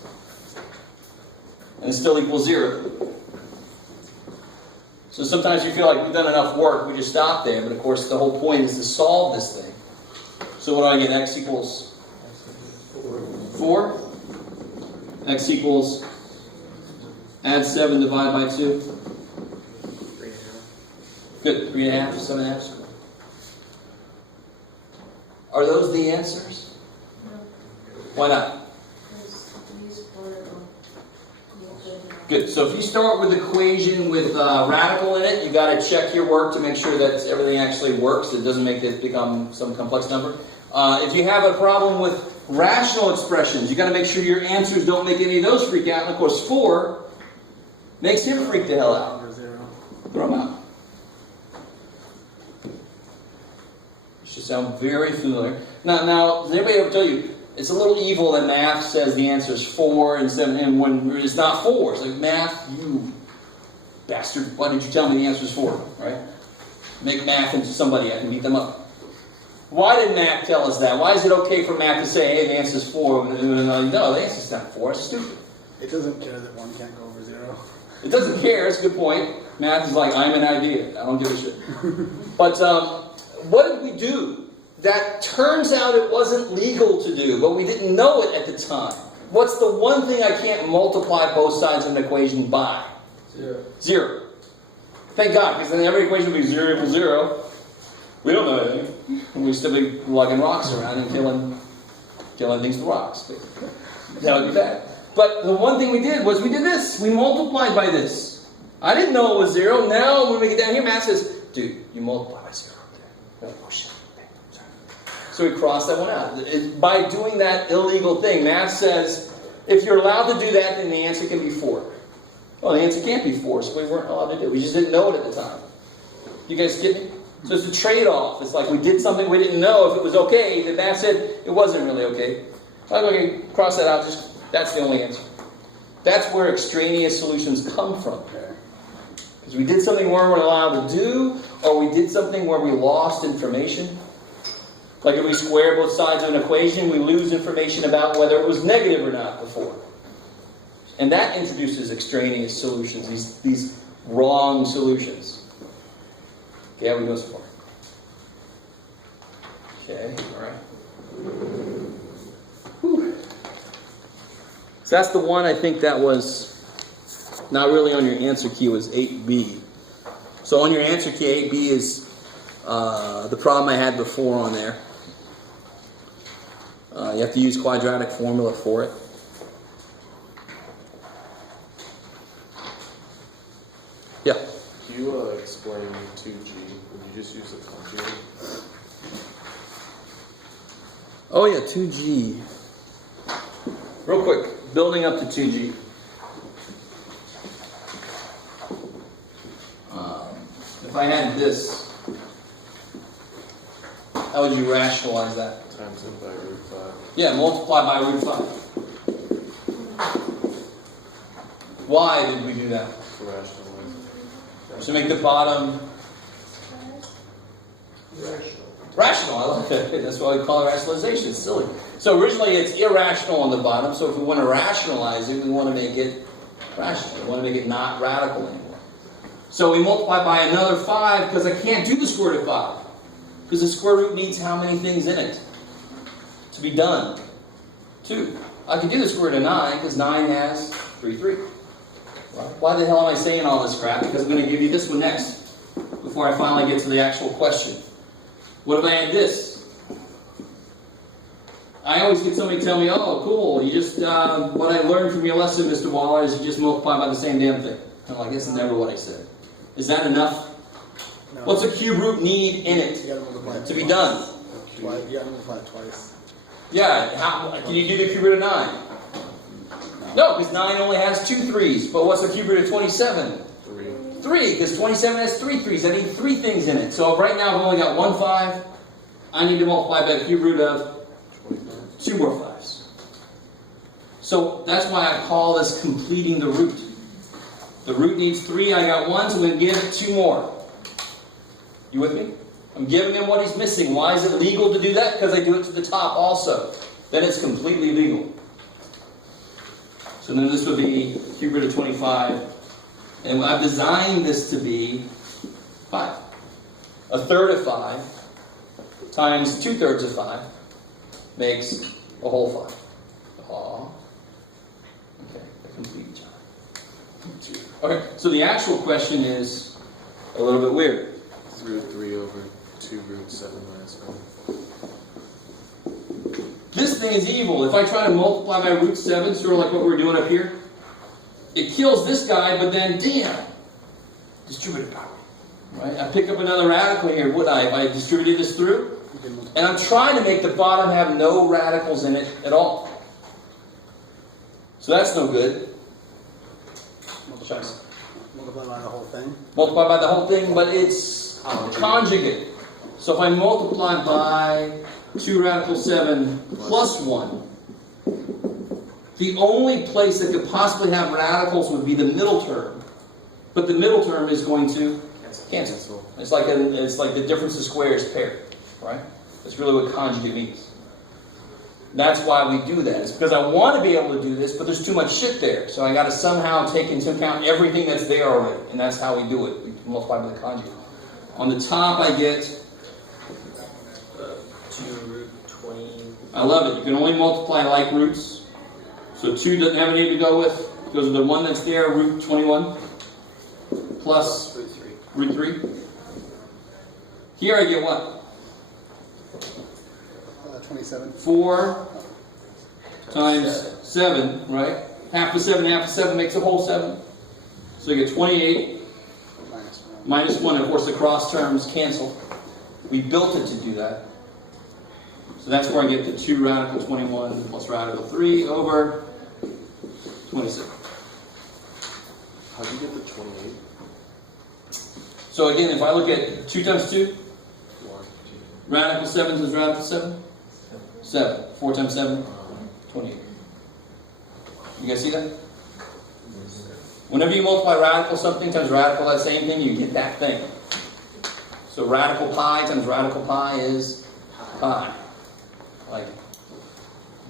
And it still equals 0. So sometimes you feel like we've done enough work, we just stop there. But of course, the whole point is to solve this thing. So what do I get? X equals 4. X equals, add 7, divide by 2. 3.5. Good, 3.5, 7.5. Are those the answers? No, Why not? because these four will be good enough. Good, so if you start with the equation with radical in it, you got to check your work to make sure that everything actually works. It doesn't make it become some complex number. If you have a problem with rational expressions, you got to make sure your answers don't make any of those freak out. And of course, 4 makes him freak the hell out. Throw them out. Should sound very familiar. Now, does anybody ever tell you it's a little evil that math says the answer is 4 and 7, and when it's not 4? It's like, math, you bastard! Why did you tell me the answer is 4? Right? Make math into somebody I can beat them up. Why did math tell us that? Why is it okay for math to say, "Hey, the answer is 4"? No, the answer is not 4. It's stupid. It doesn't care that 1 can't go over 0. It doesn't care. It's a good point. Math is like, I'm an idea. I don't give a shit. But what did we do? That turns out it wasn't legal to do, but we didn't know it at the time. What's the one thing I can't multiply both sides of an equation by? 0. Thank God, because then every equation would be 0 equals 0. We don't know anything. And we'd still be lugging rocks around and killing things with rocks. That would be bad. But the one thing we did was we did this. We multiplied by this. I didn't know it was 0. Now when we get down here, math says, dude, you multiply by 0 there. Oh, shit. Okay, sorry. So we crossed that one out. By doing that illegal thing, math says, if you're allowed to do that, then the answer can be 4. Well, the answer can't be 4, so we weren't allowed to do it. We just didn't know it at the time. You guys get me? So it's a trade-off. It's like we did something we didn't know if it was okay, then math said it wasn't really okay. Okay, cross that out. That's the only answer. That's where extraneous solutions come from. Because we did something we weren't allowed to do, or we did something where we lost information. Like if we square both sides of an equation, we lose information about whether it was negative or not before. And that introduces extraneous solutions, these wrong solutions. Okay, how are we doing so far? Okay, all right. Whew. So that's the one I think that was not really on your answer key, was 8B. So on your answer key, 8B is the problem I had before on there. You have to use quadratic formula for it. Do If you explain 2G, would you just use the conjugate? Oh yeah, 2G. Real quick, building up to 2G. If I had this, how would you rationalize that? Times it by root 5. Yeah, multiply by root 5. Why did we do that? To rationalize. To make the bottom rational. I love it. That's why we call it rationalization. It's silly. So originally it's irrational on the bottom. So if we want to rationalize it, we want to make it rational. We want to make it not radical anymore. So we multiply by another 5 because I can't do the square root of 5. Because the square root needs how many things in it to be done? 2. I can do the square root of 9 because 9 has 3. Why the hell am I saying all this crap? Because I'm going to give you this one next before I finally get to the actual question. What if I add this? I always get somebody tell me, oh, cool, you just, what I learned from your lesson, Mr. Waller, is you just multiply by the same damn thing. I'm like, this is never what I said. Is that enough? No. What's a cube root need in it You gotta multiply it to be twice. done? You gotta multiply it twice. Yeah, how, can you do the cube root of 9? No, because 9 only has 2 3s. But what's the cube root of 27? 3, because 27 has 3 3s. I need 3 things in it. So right now I've only got 1 5. I need to multiply by the cube root of 2 more 5s. So that's why I call this completing the root. The root needs 3, I got 1, so I'm going to give it 2 more. You with me? I'm giving him what he's missing. Why is it legal to do that? Because I do it to the top also. Then it's completely legal. So then this would be cube root of 25. And I've designed this to be 5. A third of 5 times 2/3 of 5 makes a whole 5. Aw. Okay, a complete job. Okay, so the actual question is a little bit weird. It's root 3 over 2 root 7 minus 1. This thing is evil. If I try to multiply by root 7, sort of like what we're doing up here, it kills this guy, but then, damn, distributed power. Right? I pick up another radical here, would I, if I distributed this through? And I'm trying to make the bottom have no radicals in it at all. So that's no good. Multiply by the whole thing. Multiply by the whole thing, but it's conjugate. So if I multiply by 2 radical 7 plus 1, the only place that could possibly have radicals would be the middle term. But the middle term is going to cancel. It's like the difference of squares paired, right? That's really what conjugate means. That's why we do that. It's because I want to be able to do this, but there's too much shit there. So I got to somehow take into account everything that's there already. And that's how we do it. We multiply by the conjugate. On the top I get 2 root 20. I love it. You can only multiply like roots. So 2 doesn't have any to go with. It goes with the one that's there, root 21, plus Root 3. root 3. Here I get what? 27. 4 times 7, right? Half of 7 makes a whole 7. So you get 28 minus 1. And of course the cross terms cancel. We built it to do that. So that's where I get the 2 radical 21 plus radical 3 over 27. How do you get the 28? So again, if I look at 2 times 2, 1. radical 7 times radical 7, 7. 4 times 7, 28. You guys see that? Whenever you multiply radical something times radical that same thing, you get that thing. So radical pi times radical pi is pi. Like,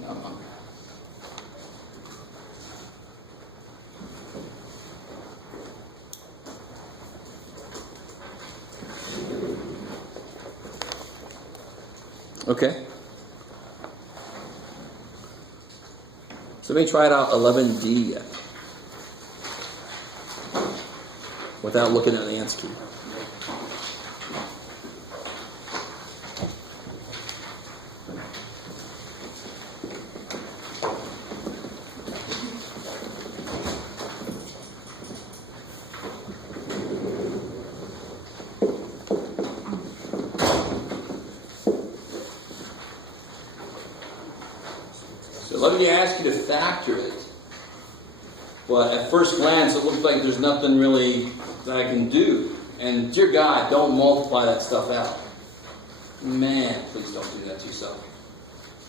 no. Okay. So let me try it out 11D yet. Without looking at the answer key. did he ask you to factor it? Well, at first glance, it looks like there's nothing really that I can do. And dear God, don't multiply that stuff out. Man, please don't do that to yourself.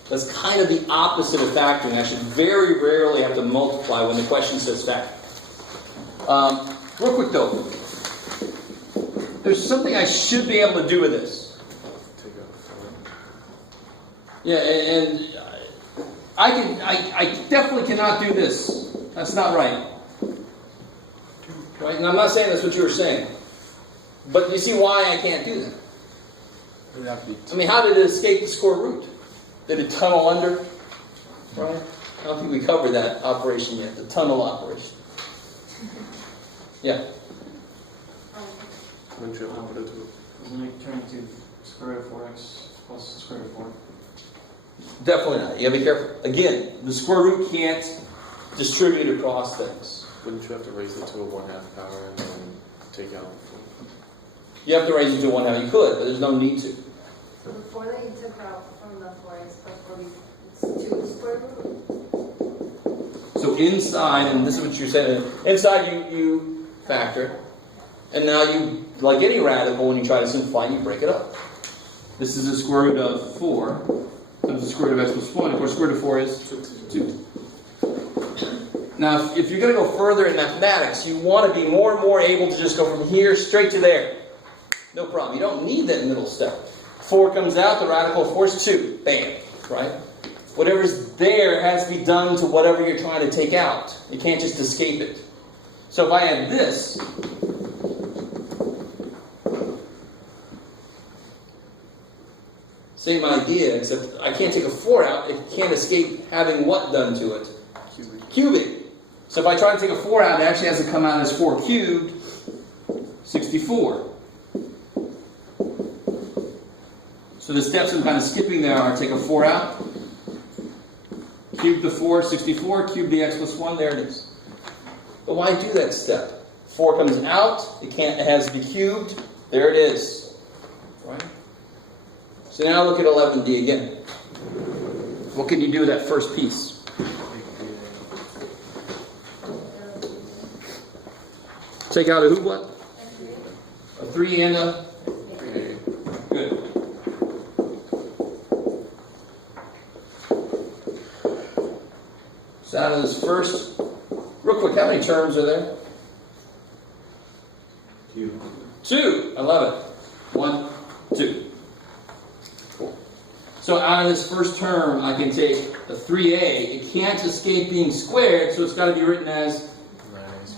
That's kind of the opposite of factoring. I should very rarely have to multiply when the question says factor. Real quick though, there's something I should be able to do with this. Take out 4. Yeah, and I definitely cannot do this. That's not right. Right? And I'm not saying that's what you were saying. But you see why I can't do that? It would have to be I mean, how did it escape the square root? Did it tunnel under? Right? I don't think we covered that operation yet, the tunnel operation. Yeah. Wouldn't you have to put it to Isn't it turning to square root of 4x plus square root of 4? Definitely not. You gotta be careful. Again, the square root can't distribute across things. Wouldn't you have to raise it to a 1/2 power and then take out 4? You have to raise it to 1/2. You could, but there's no need to. So the 4 that you took out from the 4x plus 4, it's 2 square root? So inside, and this is what you're saying, inside you factor, and now you, like any radical, when you try to simplify, you break it up. This is the square root of 4 times the square root of x plus 1. Of course, square root of 4 is 2. Now, if you're going to go further in mathematics, you want to be more and more able to just go from here straight to there. No problem. You don't need that middle step. 4 comes out, the radical of 4 is 2. Bam. Right? Whatever's there has to be done to whatever you're trying to take out. You can't just escape it. So if I add this, same idea, except I can't take a 4 out. It can't escape having what done to it? Cubing. So if I try to take a 4 out, it actually has to come out as 4 cubed, 64. So the steps I'm kind of skipping there are take a 4 out, cube the 4, 64, cube the x plus 1, there it is. But why do that step? 4 comes out, it has to be cubed, there it is. Right? So now look at 11D again. What can you do with that first piece? Take out a who, what? A 3 and a 3A. Good. So out of this first, real quick, how many terms are there? 2. I love it. 1, 2. Cool. So out of this first term, I can take a 3a. It can't escape being squared, so it's got to be written as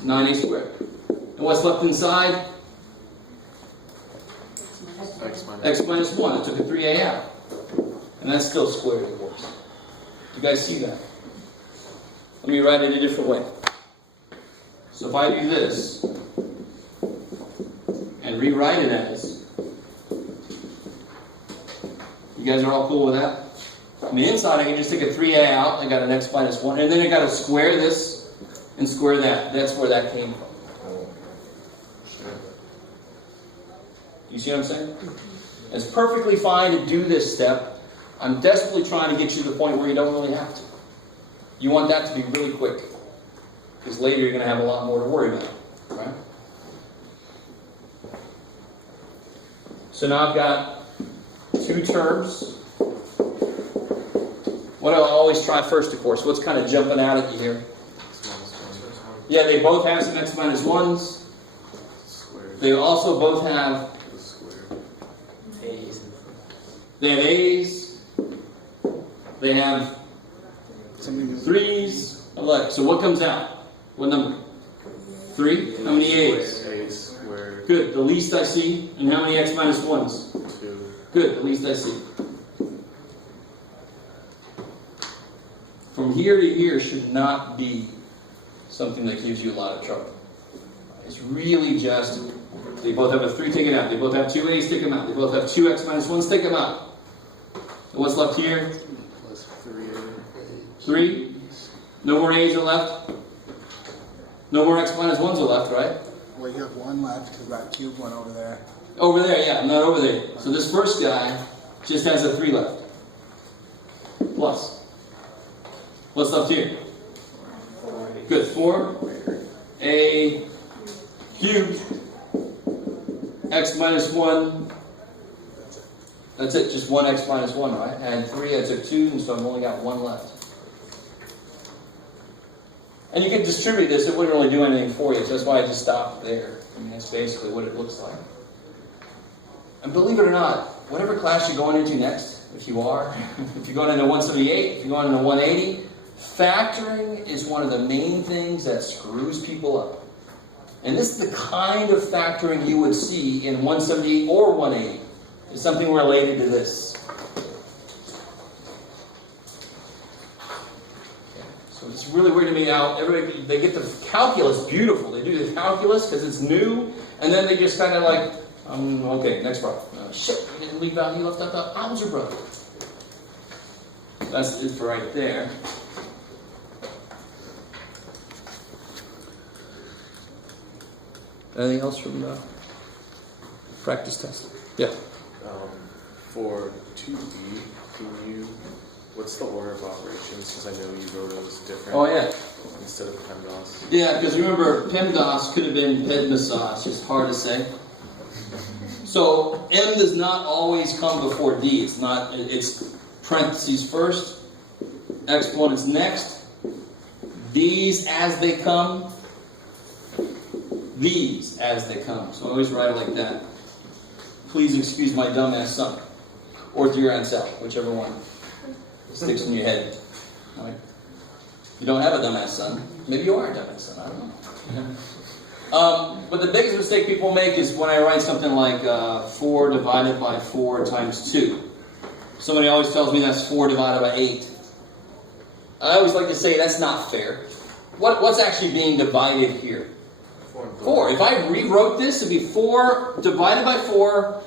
9a squared. And what's left inside? X minus 1. I took a 3a out. And that's still squared, of course. You guys see that? Let me write it a different way. So if I do this, and rewrite it as, you guys are all cool with that? On the inside, I can just take a 3a out. I got an x minus 1. And then I got to square this and square that. That's where that came from. You see what I'm saying? It's perfectly fine to do this step. I'm desperately trying to get you to the point where you don't really have to. You want that to be really quick. Because later you're going to have a lot more to worry about. Right? So now I've got 2 terms. What I'll always try first, of course, what's kind of jumping out at you here? Yeah, they both have some x minus 1s. They also both have A's. They have A's. They have 3's. Like, so what comes out? What number? 3? How many A's? A squared. Good, the least I see. And how many x minus 1's? 2. Good, the least I see. From here to here should not be something that gives you a lot of trouble. It's really just, they both have a 3, take it out. They both have 2 A's, take them out. They both have 2 x minus 1's, take them out. And what's left here? Plus 3A. 3. No more A's are left. No more x minus 1's are left, right? Well, you have 1 left because that cube went over there. Over there, yeah, not over there. So this first guy just has a 3 left. Plus. What's left here? Good. 4a cubed x minus 1. That's it. Just 1x minus 1, right? I had 3, I took 2, and so I've only got 1 left. And you could distribute this. It wouldn't really do anything for you, so that's why I just stopped there. I mean, that's basically what it looks like. And believe it or not, whatever class you're going into next, if you are, if you're going into 178, if you're going into 180, factoring is one of the main things that screws people up. And this is the kind of factoring you would see in 178 or 180. It's something related to this. So it's really weird to me how everybody, they get the calculus beautiful. They do the calculus because it's new, and then they just kind of like, okay, next problem. Shit, we didn't leave out, you left out the algebra. That's it for right there. Anything else from the practice test? Yeah. For 2D, what's the order of operations? Because I know you wrote it as different. Oh, yeah. Instead of PEMDAS. Yeah, because remember, PEMDAS could have been PEDMASA. It's just hard to say. So M does not always come before D. It's parentheses first, exponents next, these as they come, these as they come. So I always write it like that. Please excuse my dumbass son. Or to your aunt Sal, whichever one sticks in your head. Right? You don't have a dumbass son. Maybe you are a dumbass son. I don't know. But the biggest mistake people make is when I write something like 4 divided by 4 times 2. Somebody always tells me that's 4 divided by 8. I always like to say that's not fair. What's actually being divided here? 4. If I rewrote this, it would be 4 divided by 4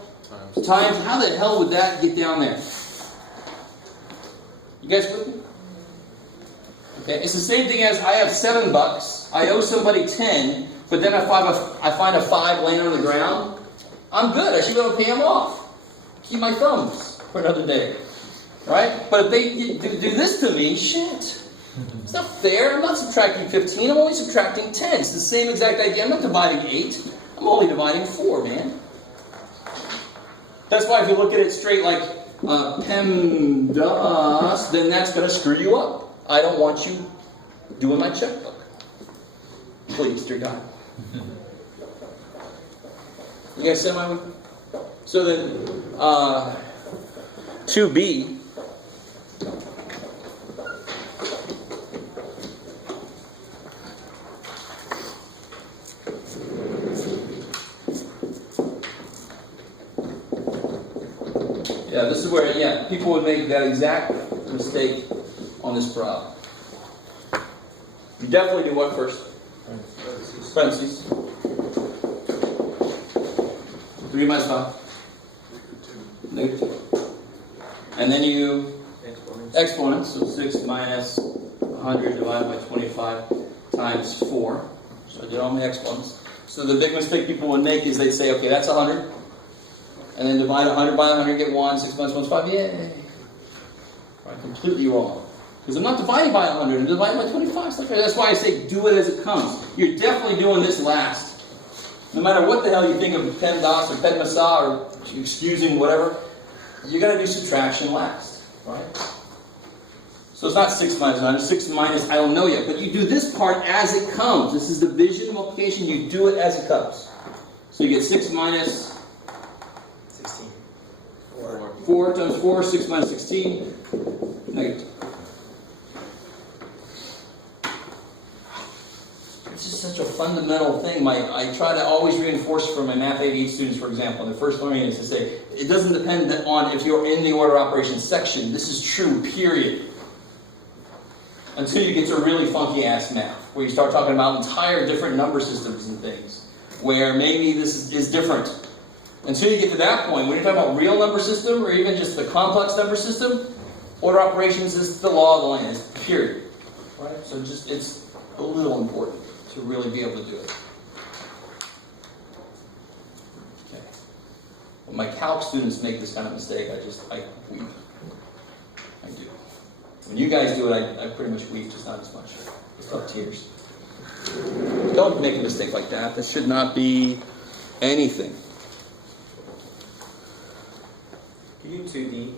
times. How the hell would that get down there? You guys with me? Okay, it's the same thing as I have $7. I owe somebody 10, but then I find a 5 laying on the ground. I'm good. I should be able to pay them off. Keep my thumbs for another day. Right? But if they do this to me, shit. It's not fair. I'm not subtracting 15. I'm only subtracting 10. It's the same exact idea. I'm not dividing 8. I'm only dividing 4, man. That's why if you look at it straight like PEMDAS, then that's going to screw you up. I don't want you doing my checkbook. Please, dear God. You guys see my... So then, 2B... Yeah, this is where, people would make that exact mistake on this problem. You definitely do what first? Parentheses. 3 minus 5. Negative 2. And then you exponents, so 6 minus 100 divided by 25 times 4. So I did all my exponents. So the big mistake people would make is they'd say, okay, that's 100. And then divide 100 by 100, get 1, 6 minus 1 is 5, yay! Right, completely wrong. Because I'm not dividing by 100, I'm dividing by 25. It's like, that's why I say do it as it comes. You're definitely doing this last. No matter what the hell you think of PEMDAS or PEDMASA or excusing whatever, you got to do subtraction last. Right? So it's not 6 minus 100, 6 minus, I don't know yet. But you do this part as it comes. This is division, multiplication, you do it as it comes. So you get 6 minus... 4 times 4, 6 minus 16, negative 2. This is such a fundamental thing. I try to always reinforce for my Math 88 students, for example. The first learning is to say, it doesn't depend on if you're in the order operations section. This is true, period. Until you get to really funky ass math, where you start talking about entire different number systems and things, where maybe this is different. Until you get to that point, when you're talking about real number system, or even just the complex number system, order operations is the law of the land, it's period. Right? So it's a little important to really be able to do it. Okay. When my calc students make this kind of mistake, I weep. I do. When you guys do it, I pretty much weep, just not as much. It's not tears. Don't make a mistake like that. That should not be anything. Can you do 2D?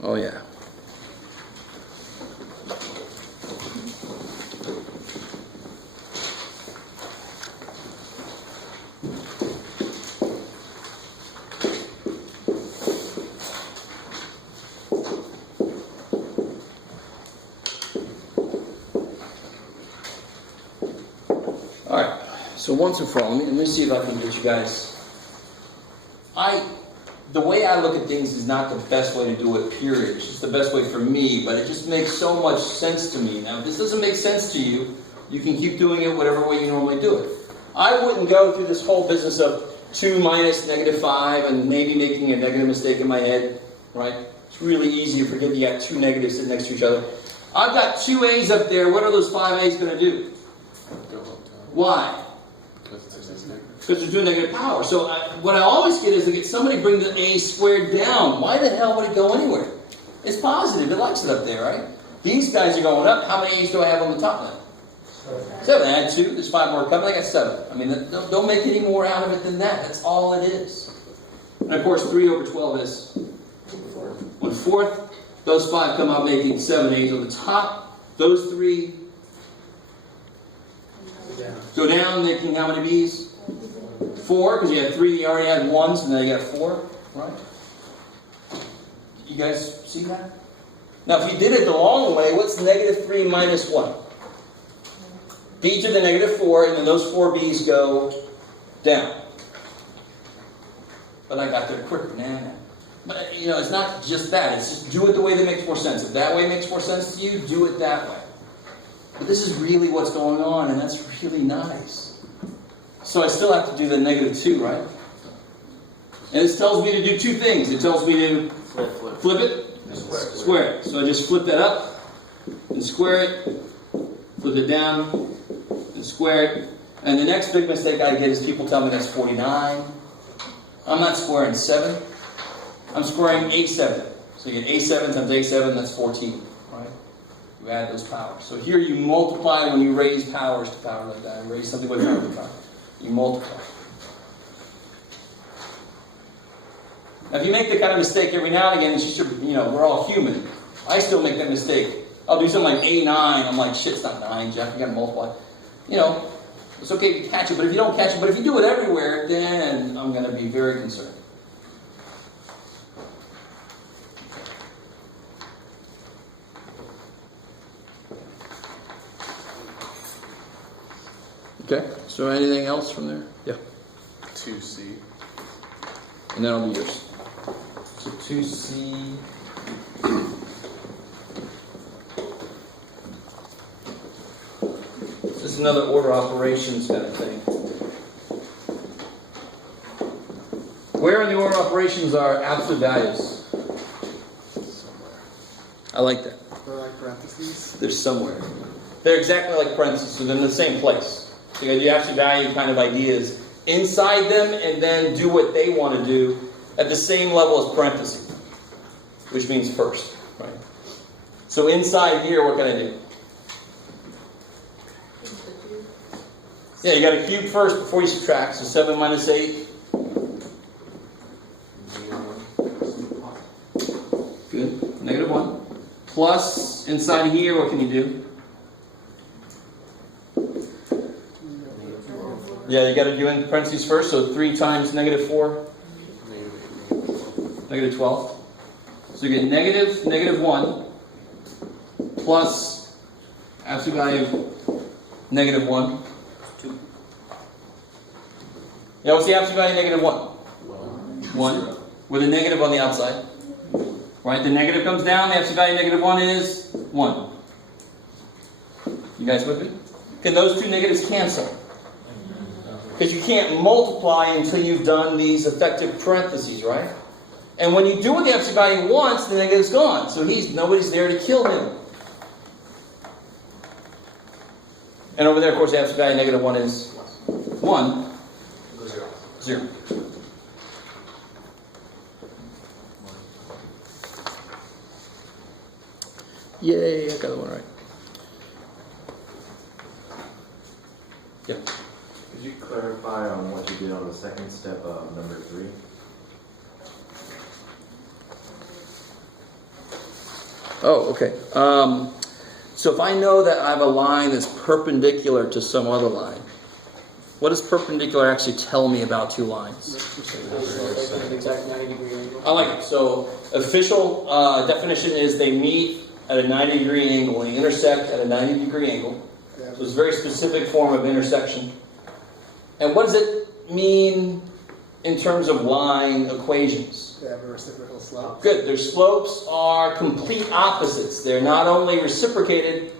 Oh, yeah. Alright, so once and for all, let me see if I can get you guys. The way I look at things is not the best way to do it, period. It's just the best way for me, but it just makes so much sense to me. Now, if this doesn't make sense to you, you can keep doing it whatever way you normally do it. I wouldn't go through this whole business of 2 minus -5 and maybe making a negative mistake in my head, right? It's really easy to forget you got 2 negatives sitting next to each other. I've got 2 A's up there. What are those 5 A's going to do? Why? Because they're doing negative power. So what I always get is to get somebody bring the A squared down. Why the hell would it go anywhere? It's positive. It likes it up there, right? These guys are going up. How many A's do I have on the top now? 7. I had 2. There's 5 more coming. I got 7. I mean, don't make any more out of it than that. That's all it is. And of course, 3 over 12 is 1/4. Those 5 come out making 7 A's on the top. Those 3 go down, making how many B's? 4, because you had 3, you already had 1, so now you got 4, right? You guys see that? Now, if you did it the long way, what's -3 minus 1? B to the -4, and then those 4 B's go down. But I got there quicker, man. But, it's not just that. It's just do it the way that makes more sense. If that way makes more sense to you, do it that way. But this is really what's going on, and that's really nice. So I still have to do the -2, right? And this tells me to do 2 things. It tells me to flip it, square it. So I just flip that up, and square it, flip it down, and square it. And the next big mistake I get is people tell me that's 49. I'm not squaring 7. I'm squaring A7. So you get A7 times A7, that's 14, right? You add those powers. So here you multiply when you raise powers to power like that. You raise something with power to power. You multiply. Now, if you make the kind of mistake every now and again, it's just, we're all human. I still make that mistake. I'll do something like A9. I'm like, shit, it's not 9, Jeff. You got to multiply. It's okay if you catch it, but if you don't catch it, but if you do it everywhere, then I'm going to be very concerned. Okay, so anything else from there? Yeah. 2C. And that'll be yours. So 2C. This is another order operations kind of thing. Where in the order operations are absolute values? I like that. They're like parentheses. They're somewhere. They're exactly like parentheses, so they're in the same place. So you got the absolute value kind of ideas inside them, and then do what they want to do at the same level as parentheses, which means first, right? So inside here, what can I do? Yeah, you got to cube first before you subtract. So 7 minus 8. Good. -1. Plus, inside here, what can you do? Yeah, you got to do in parentheses first. So 3 times -4. -12. So you get -1 plus absolute value of -1. 2. Yeah, what's the absolute value of -1? 1. With a negative on the outside. Right? The negative comes down. The absolute value of -1 is 1. You guys with me? Can those 2 negatives cancel? Because you can't multiply until you've done these effective parentheses, right? And when you do what the absolute value wants, the negative's gone. So nobody's there to kill him. And over there, of course, the absolute value of -1 is 1. 0. Yay, I got the one right. Yeah. Could you clarify on what you did on the second step of number 3? Oh, okay. So if I know that I have a line that's perpendicular to some other line, what does perpendicular actually tell me about two lines? It's like an exact 90-degree angle. I like it. So official definition is they meet at a 90-degree angle. They intersect at a 90-degree angle. Yeah. So it's a very specific form of intersection. And what does it mean in terms of line equations? They have a reciprocal slope. Good. Their slopes are complete opposites. They're not only reciprocated,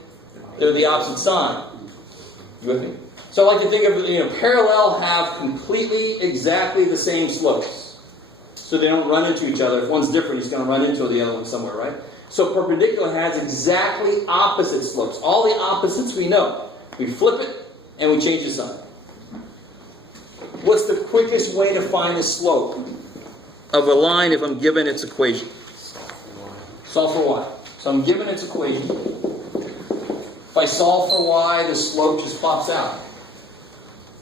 they're the opposite sign. You with me? So I like to think of, parallel have completely exactly the same slopes. So they don't run into each other. If one's different, he's going to run into the other one somewhere, right? So perpendicular has exactly opposite slopes. All the opposites we know. We flip it and we change the sign. What's the quickest way to find the slope of a line if I'm given its equation? Solve for y. So I'm given its equation. If I solve for y, the slope just pops out.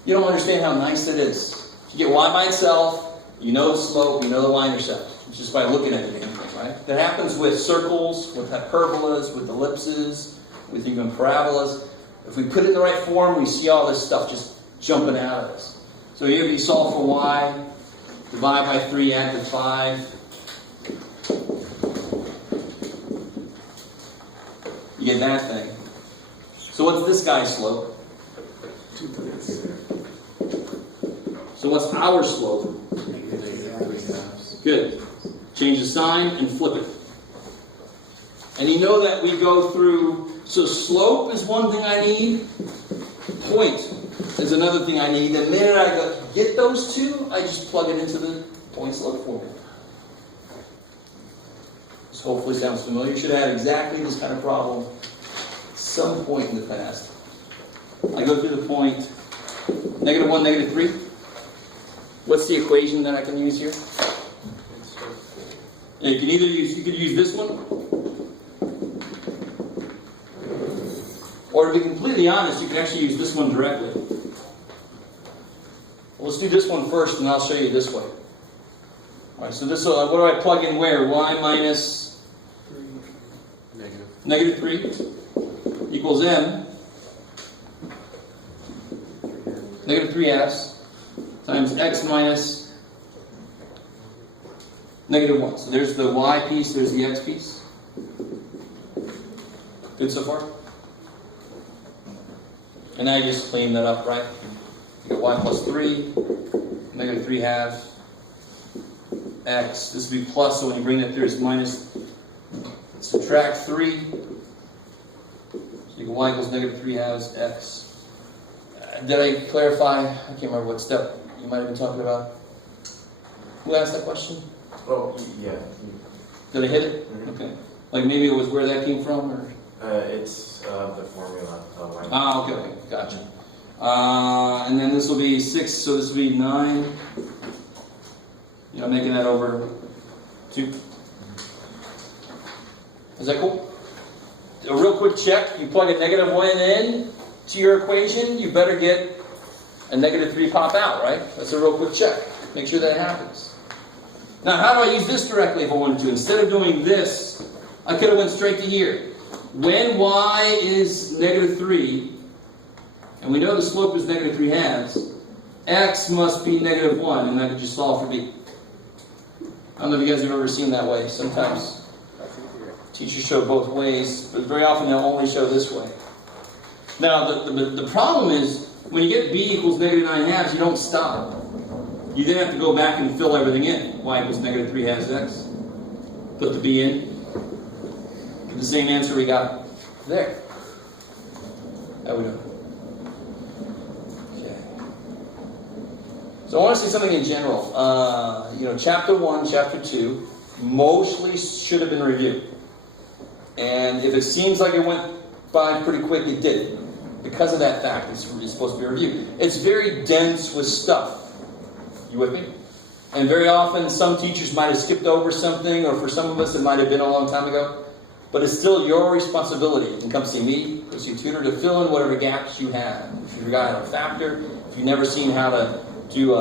You don't understand how nice it is. If you get y by itself, you know the slope, you know the y-intercept. It's just by looking at the damn thing, right? That happens with circles, with hyperbolas, with ellipses, with even parabolas. If we put it in the right form, we see all this stuff just jumping out at us. So here if you solve for y, divide by 3, add to 5. You get that thing. So what's this guy's slope? 2/3. So what's our slope? Good. Change the sign and flip it. And you know that we go through, so slope is one thing I need. Point is another thing I need. The minute I get those two, I just plug it into the point slope formula. This hopefully sounds familiar. You should have had exactly this kind of problem at some point in the past. I go through the point, -1, -3. What's the equation that I can use here? Yeah, you could use this one, or to be completely honest, you can actually use this one directly. Well, let's do this one first, and I'll show you this way. All right, so this, what do I plug in where? Y minus -3 equals m -3/2 times x minus -1. So there's the y piece, there's the x piece. Good so far? And now you just clean that up, right? You get y plus 3, -3/2 x. This would be plus, so when you bring that through, it's minus. Subtract 3. So you get y equals -3/2 x. Did I clarify? I can't remember what step you might have been talking about. Who asked that question? Oh, yeah. Did I hit it? Mhm. Okay. Like maybe it was where that came from, or? It's the formula. Okay, gotcha. And then this will be 6, so this will be 9. Making that over 2. Is that cool? A real quick check. You plug a -1 in to your equation, you better get a -3 pop out, right? That's a real quick check. Make sure that happens. Now, how do I use this directly if I wanted to? Instead of doing this, I could have went straight to here. When y is -3, and we know the slope is -3/2, x must be -1, and I could just solve for b. I don't know if you guys have ever seen that way. Sometimes teachers show both ways, but very often they'll only show this way. Now, the problem is, when you get b equals -9/2, you don't stop. You then have to go back and fill everything in. Y equals -3/2 x. Put the b in. Get the same answer we got there. How we doing? Okay. So I want to say something in general. Chapter 1, chapter 2, mostly should have been reviewed. And if it seems like it went by pretty quick, it did. Because of that fact, it's supposed to be reviewed. It's very dense with stuff. You with me? And very often, some teachers might have skipped over something, or for some of us, it might have been a long time ago. But it's still your responsibility. You can come see me, go see a tutor to fill in whatever gaps you have. If you forgot how to factor, if you've never seen how to do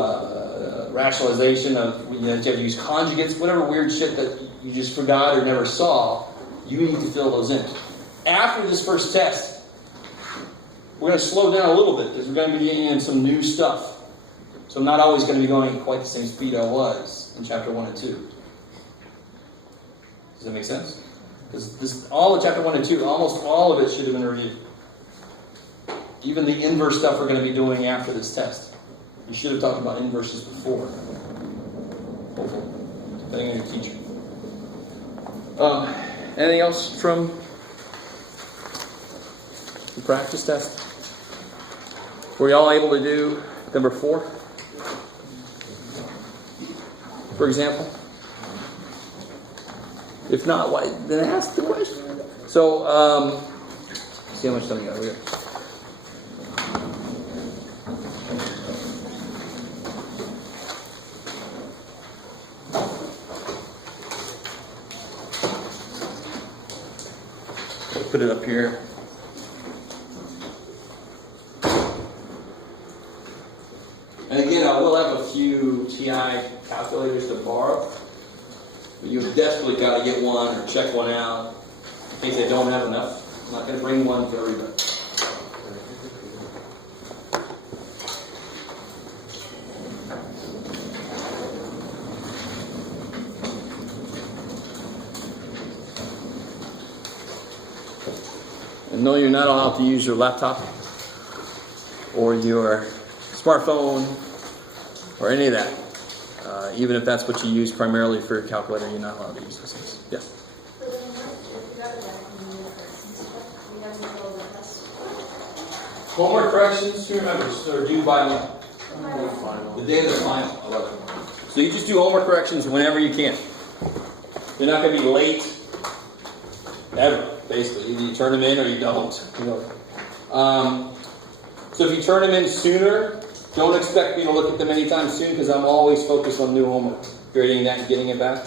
rationalization of, you have to use conjugates, whatever weird shit that you just forgot or never saw, you need to fill those in. After this first test, we're going to slow down a little bit because we're going to be getting in some new stuff. So I'm not always going to be going at quite the same speed I was in chapter 1 and 2. Does that make sense? Because all of chapter 1 and 2, almost all of it should have been reviewed. Even the inverse stuff we're going to be doing after this test. You should have talked about inverses before. Hopefully. Depending on your teacher. Anything else from the practice test? Were you all able to do number 4? For example? If not, why? Then ask the question. So, see how much time you got here. Put it up here. And again, I will have a few TI calculators to borrow. But you've desperately got to get one or check one out in case they don't have enough. I'm not going to bring one for everybody. And no, you're not allowed to use your laptop or your smartphone or any of that. Even if that's what you use primarily for your calculator, you're not allowed to use those things. Yeah. Homework corrections, remember, are due by when? The day of the final. I love it. So you just do homework corrections whenever you can. You're not going to be late ever, basically. Either you turn them in or you don't. So if you turn them in sooner, don't expect me to look at them anytime soon because I'm always focused on new homework, grading that and getting it back.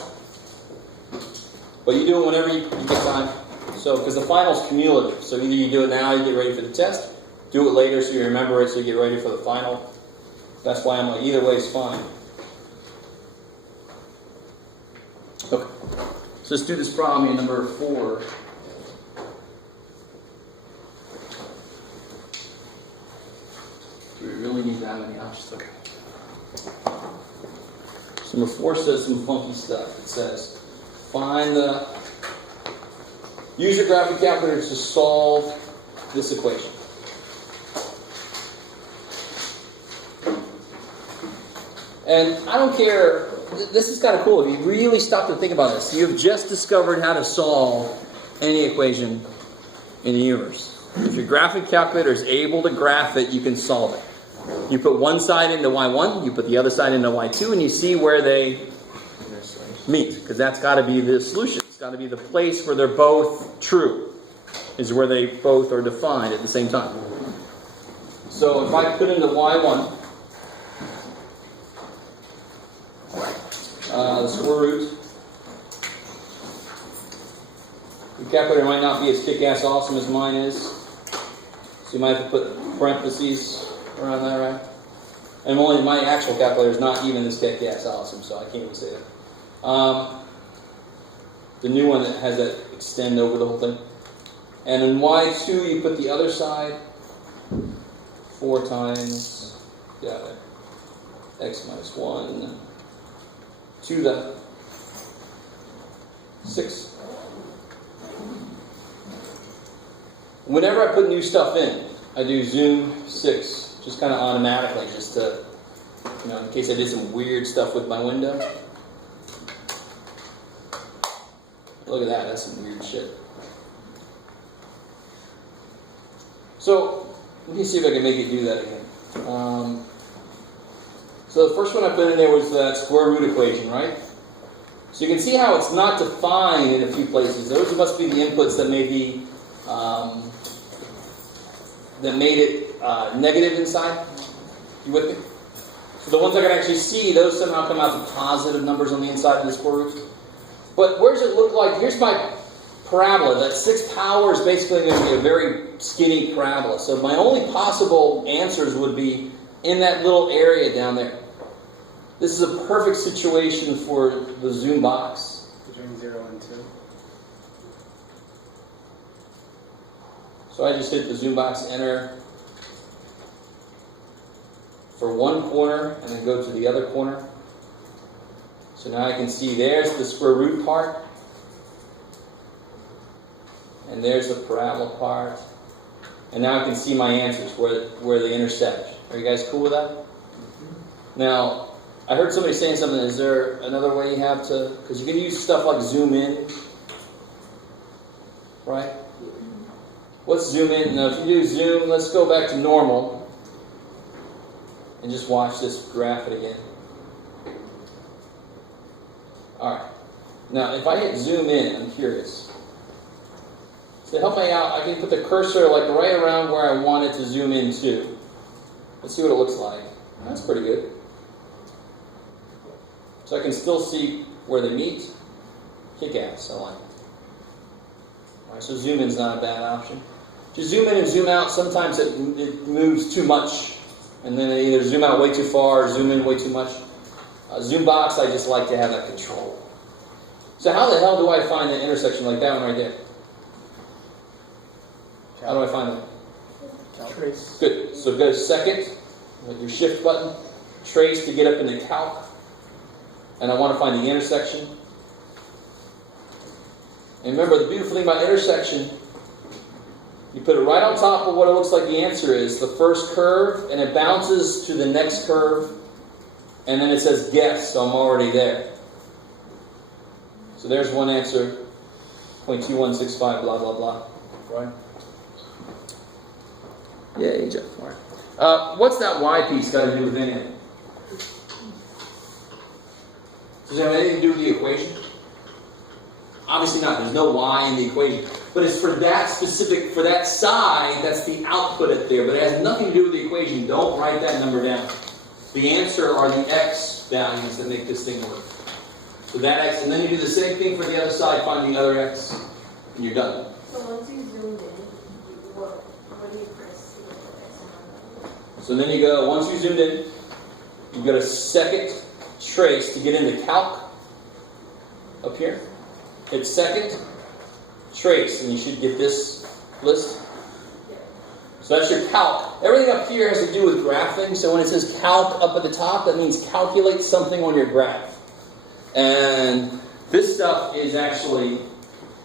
But you do it whenever you get time. So, because the final's cumulative. So either you do it now, you get ready for the test. Do it later so you remember it so you get ready for the final. That's why I'm like, either way is fine. Okay. So let's do this problem here, number 4. Do we really need that many options? Okay. So number 4 says some funky stuff. It says, use your graphic calculator to solve this equation. And I don't care, this is kind of cool. If you really stop to think about this, you've just discovered how to solve any equation in the universe. If your graphic calculator is able to graph it, you can solve it. You put one side into y1, you put the other side into y2, and you see where they meet. Because that's got to be the solution. It's got to be the place where they're both true. Is where they both are defined at the same time. So if I put into y1, the square root. Your calculator might not be as kick-ass awesome as mine is. So you might have to put parentheses around that, right? And my actual calculator is not even as kick-ass awesome, so I can't even say that. The new one that has that extend over the whole thing. And in y2, you put the other side 4 times x minus 1 to the 6. Whenever I put new stuff in, I do zoom 6, just kind of automatically, just to, in case I did some weird stuff with my window. Look at that, that's some weird shit. So, let me see if I can make it do that again. So the first one I put in there was that square root equation, right? So you can see how it's not defined in a few places. Those must be the inputs that may be that made it negative inside. You with me? So the ones I can actually see, those somehow come out to positive numbers on the inside of the square root. But where does it look like? Here's my parabola. That 6 power is basically going to be a very skinny parabola. So my only possible answers would be in that little area down there. This is a perfect situation for the zoom box. Between 0 and 2. So I just hit the zoom box, enter for one corner, and then go to the other corner. So now I can see there's the square root part, and there's the parabola part, and now I can see my answers where they intersect. Are you guys cool with that? Now, I heard somebody saying something. Is there another way you have to? Because you can use stuff like zoom in, right? Let's zoom in. Now, if you do zoom, let's go back to normal and just watch this graph it again. All right. Now, if I hit zoom in, I'm curious. So to help me out, I can put the cursor like right around where I want it to zoom in to. Let's see what it looks like. That's pretty good. So I can still see where they meet. Kick-ass, I like it. All right, so zoom in is not a bad option. Just zoom in and zoom out. Sometimes it moves too much, and then they either zoom out way too far or zoom in way too much. Zoom box, I just like to have that control. So how the hell do I find the intersection like that one right there? How do I find that? Trace. Good. So go to second, with your shift button, trace to get up into calc, and I want to find the intersection. And remember, the beautiful thing about intersection, you put it right on top of what it looks like the answer is, the first curve, and it bounces to the next curve, and then it says guess, so I'm already there. So there's one answer, 0.2165, blah, blah, blah. Right? Yeah, Jeff. All right. What's that Y piece got to do with anything? Does it have anything to do with the equation? Obviously not. There's no Y in the equation. But it's for that specific, for that side, that's the output at there. But it has nothing to do with the equation. Don't write that number down. The answer are the X values that make this thing work. So that X, and then you do the same thing for the other side, find the other X, and you're done. So once you zoomed in, what do you press to get the X and Y? So then you go, once you zoomed in, you go to second trace to get into calc up here. Hit second trace, and you should get this list. So that's your calc. Everything up here has to do with graphing. So when it says calc up at the top, that means calculate something on your graph. And this stuff is actually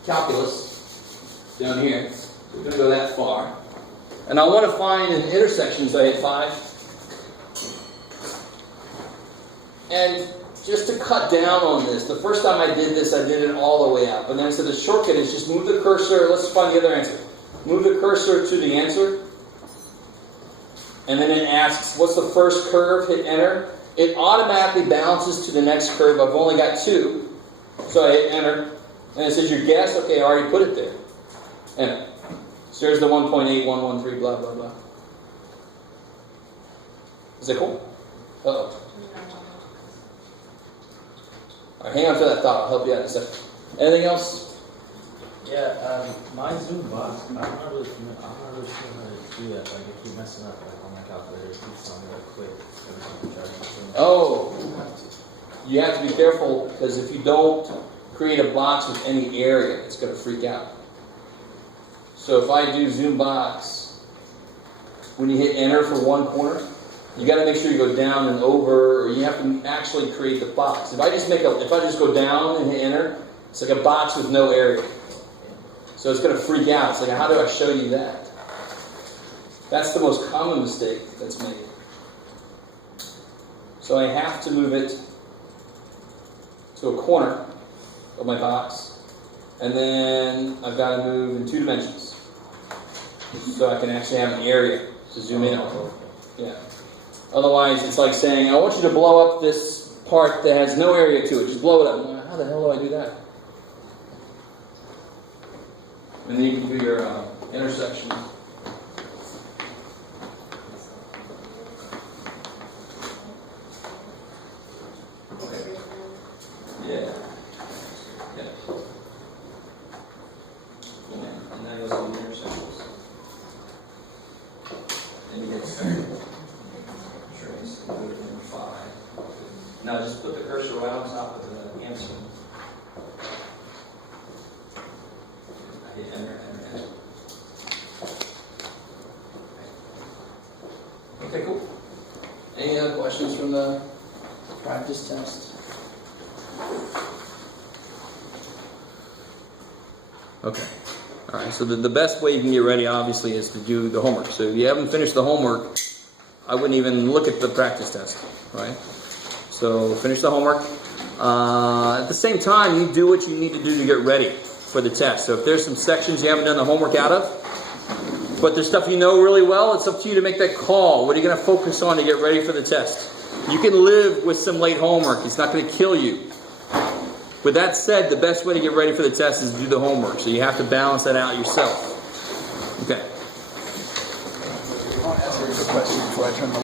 calculus down here. We're going to go that far. And I want to find an intersection, so I hit 5. And just to cut down on this, the first time I did this, I did it all the way up. And then I said the shortcut is just move the cursor. Let's find the other answer. Move the cursor to the answer. And then it asks, what's the first curve? Hit enter. It automatically bounces to the next curve. I've only got 2. So I hit enter. And it says your guess. Okay, I already put it there. Enter. So there's the 1.8113, blah, blah, blah. Is that cool? Uh-oh. All right, hang on to that thought. I'll help you out in a second. Anything else? Yeah, my zoom box, I'm not really sure how to do that. Like, I keep messing up on my calculator. It keeps telling me to click every time I try to. Oh, you have to be careful because if you don't create a box with any area, it's going to freak out. So if I do zoom box, when you hit enter for one corner, you got to make sure you go down and over, or you have to actually create the box. If I just go down and hit enter, it's like a box with no area. So it's going to freak out. It's like, how do I show you that? That's the most common mistake that's made. So I have to move it to a corner of my box, and then I've got to move in 2 dimensions, so I can actually have an area to zoom in on. Yeah. Otherwise, it's like saying, I want you to blow up this part that has no area to it. Just blow it up. How the hell do I do that? And then you can do your intersection. Okay. Yeah. Yeah. the practice test? Okay. All right. So the best way you can get ready, obviously, is to do the homework. So if you haven't finished the homework, I wouldn't even look at the practice test, right? So finish the homework. At the same time, you do what you need to do to get ready for the test. So if there's some sections you haven't done the homework out of, but there's stuff you know really well, it's up to you to make that call. What are you going to focus on to get ready for the test? You can live with some late homework. It's not going to kill you. With that said, the best way to get ready for the test is to do the homework. So you have to balance that out yourself. Okay. I want to ask you a quick question before I turn the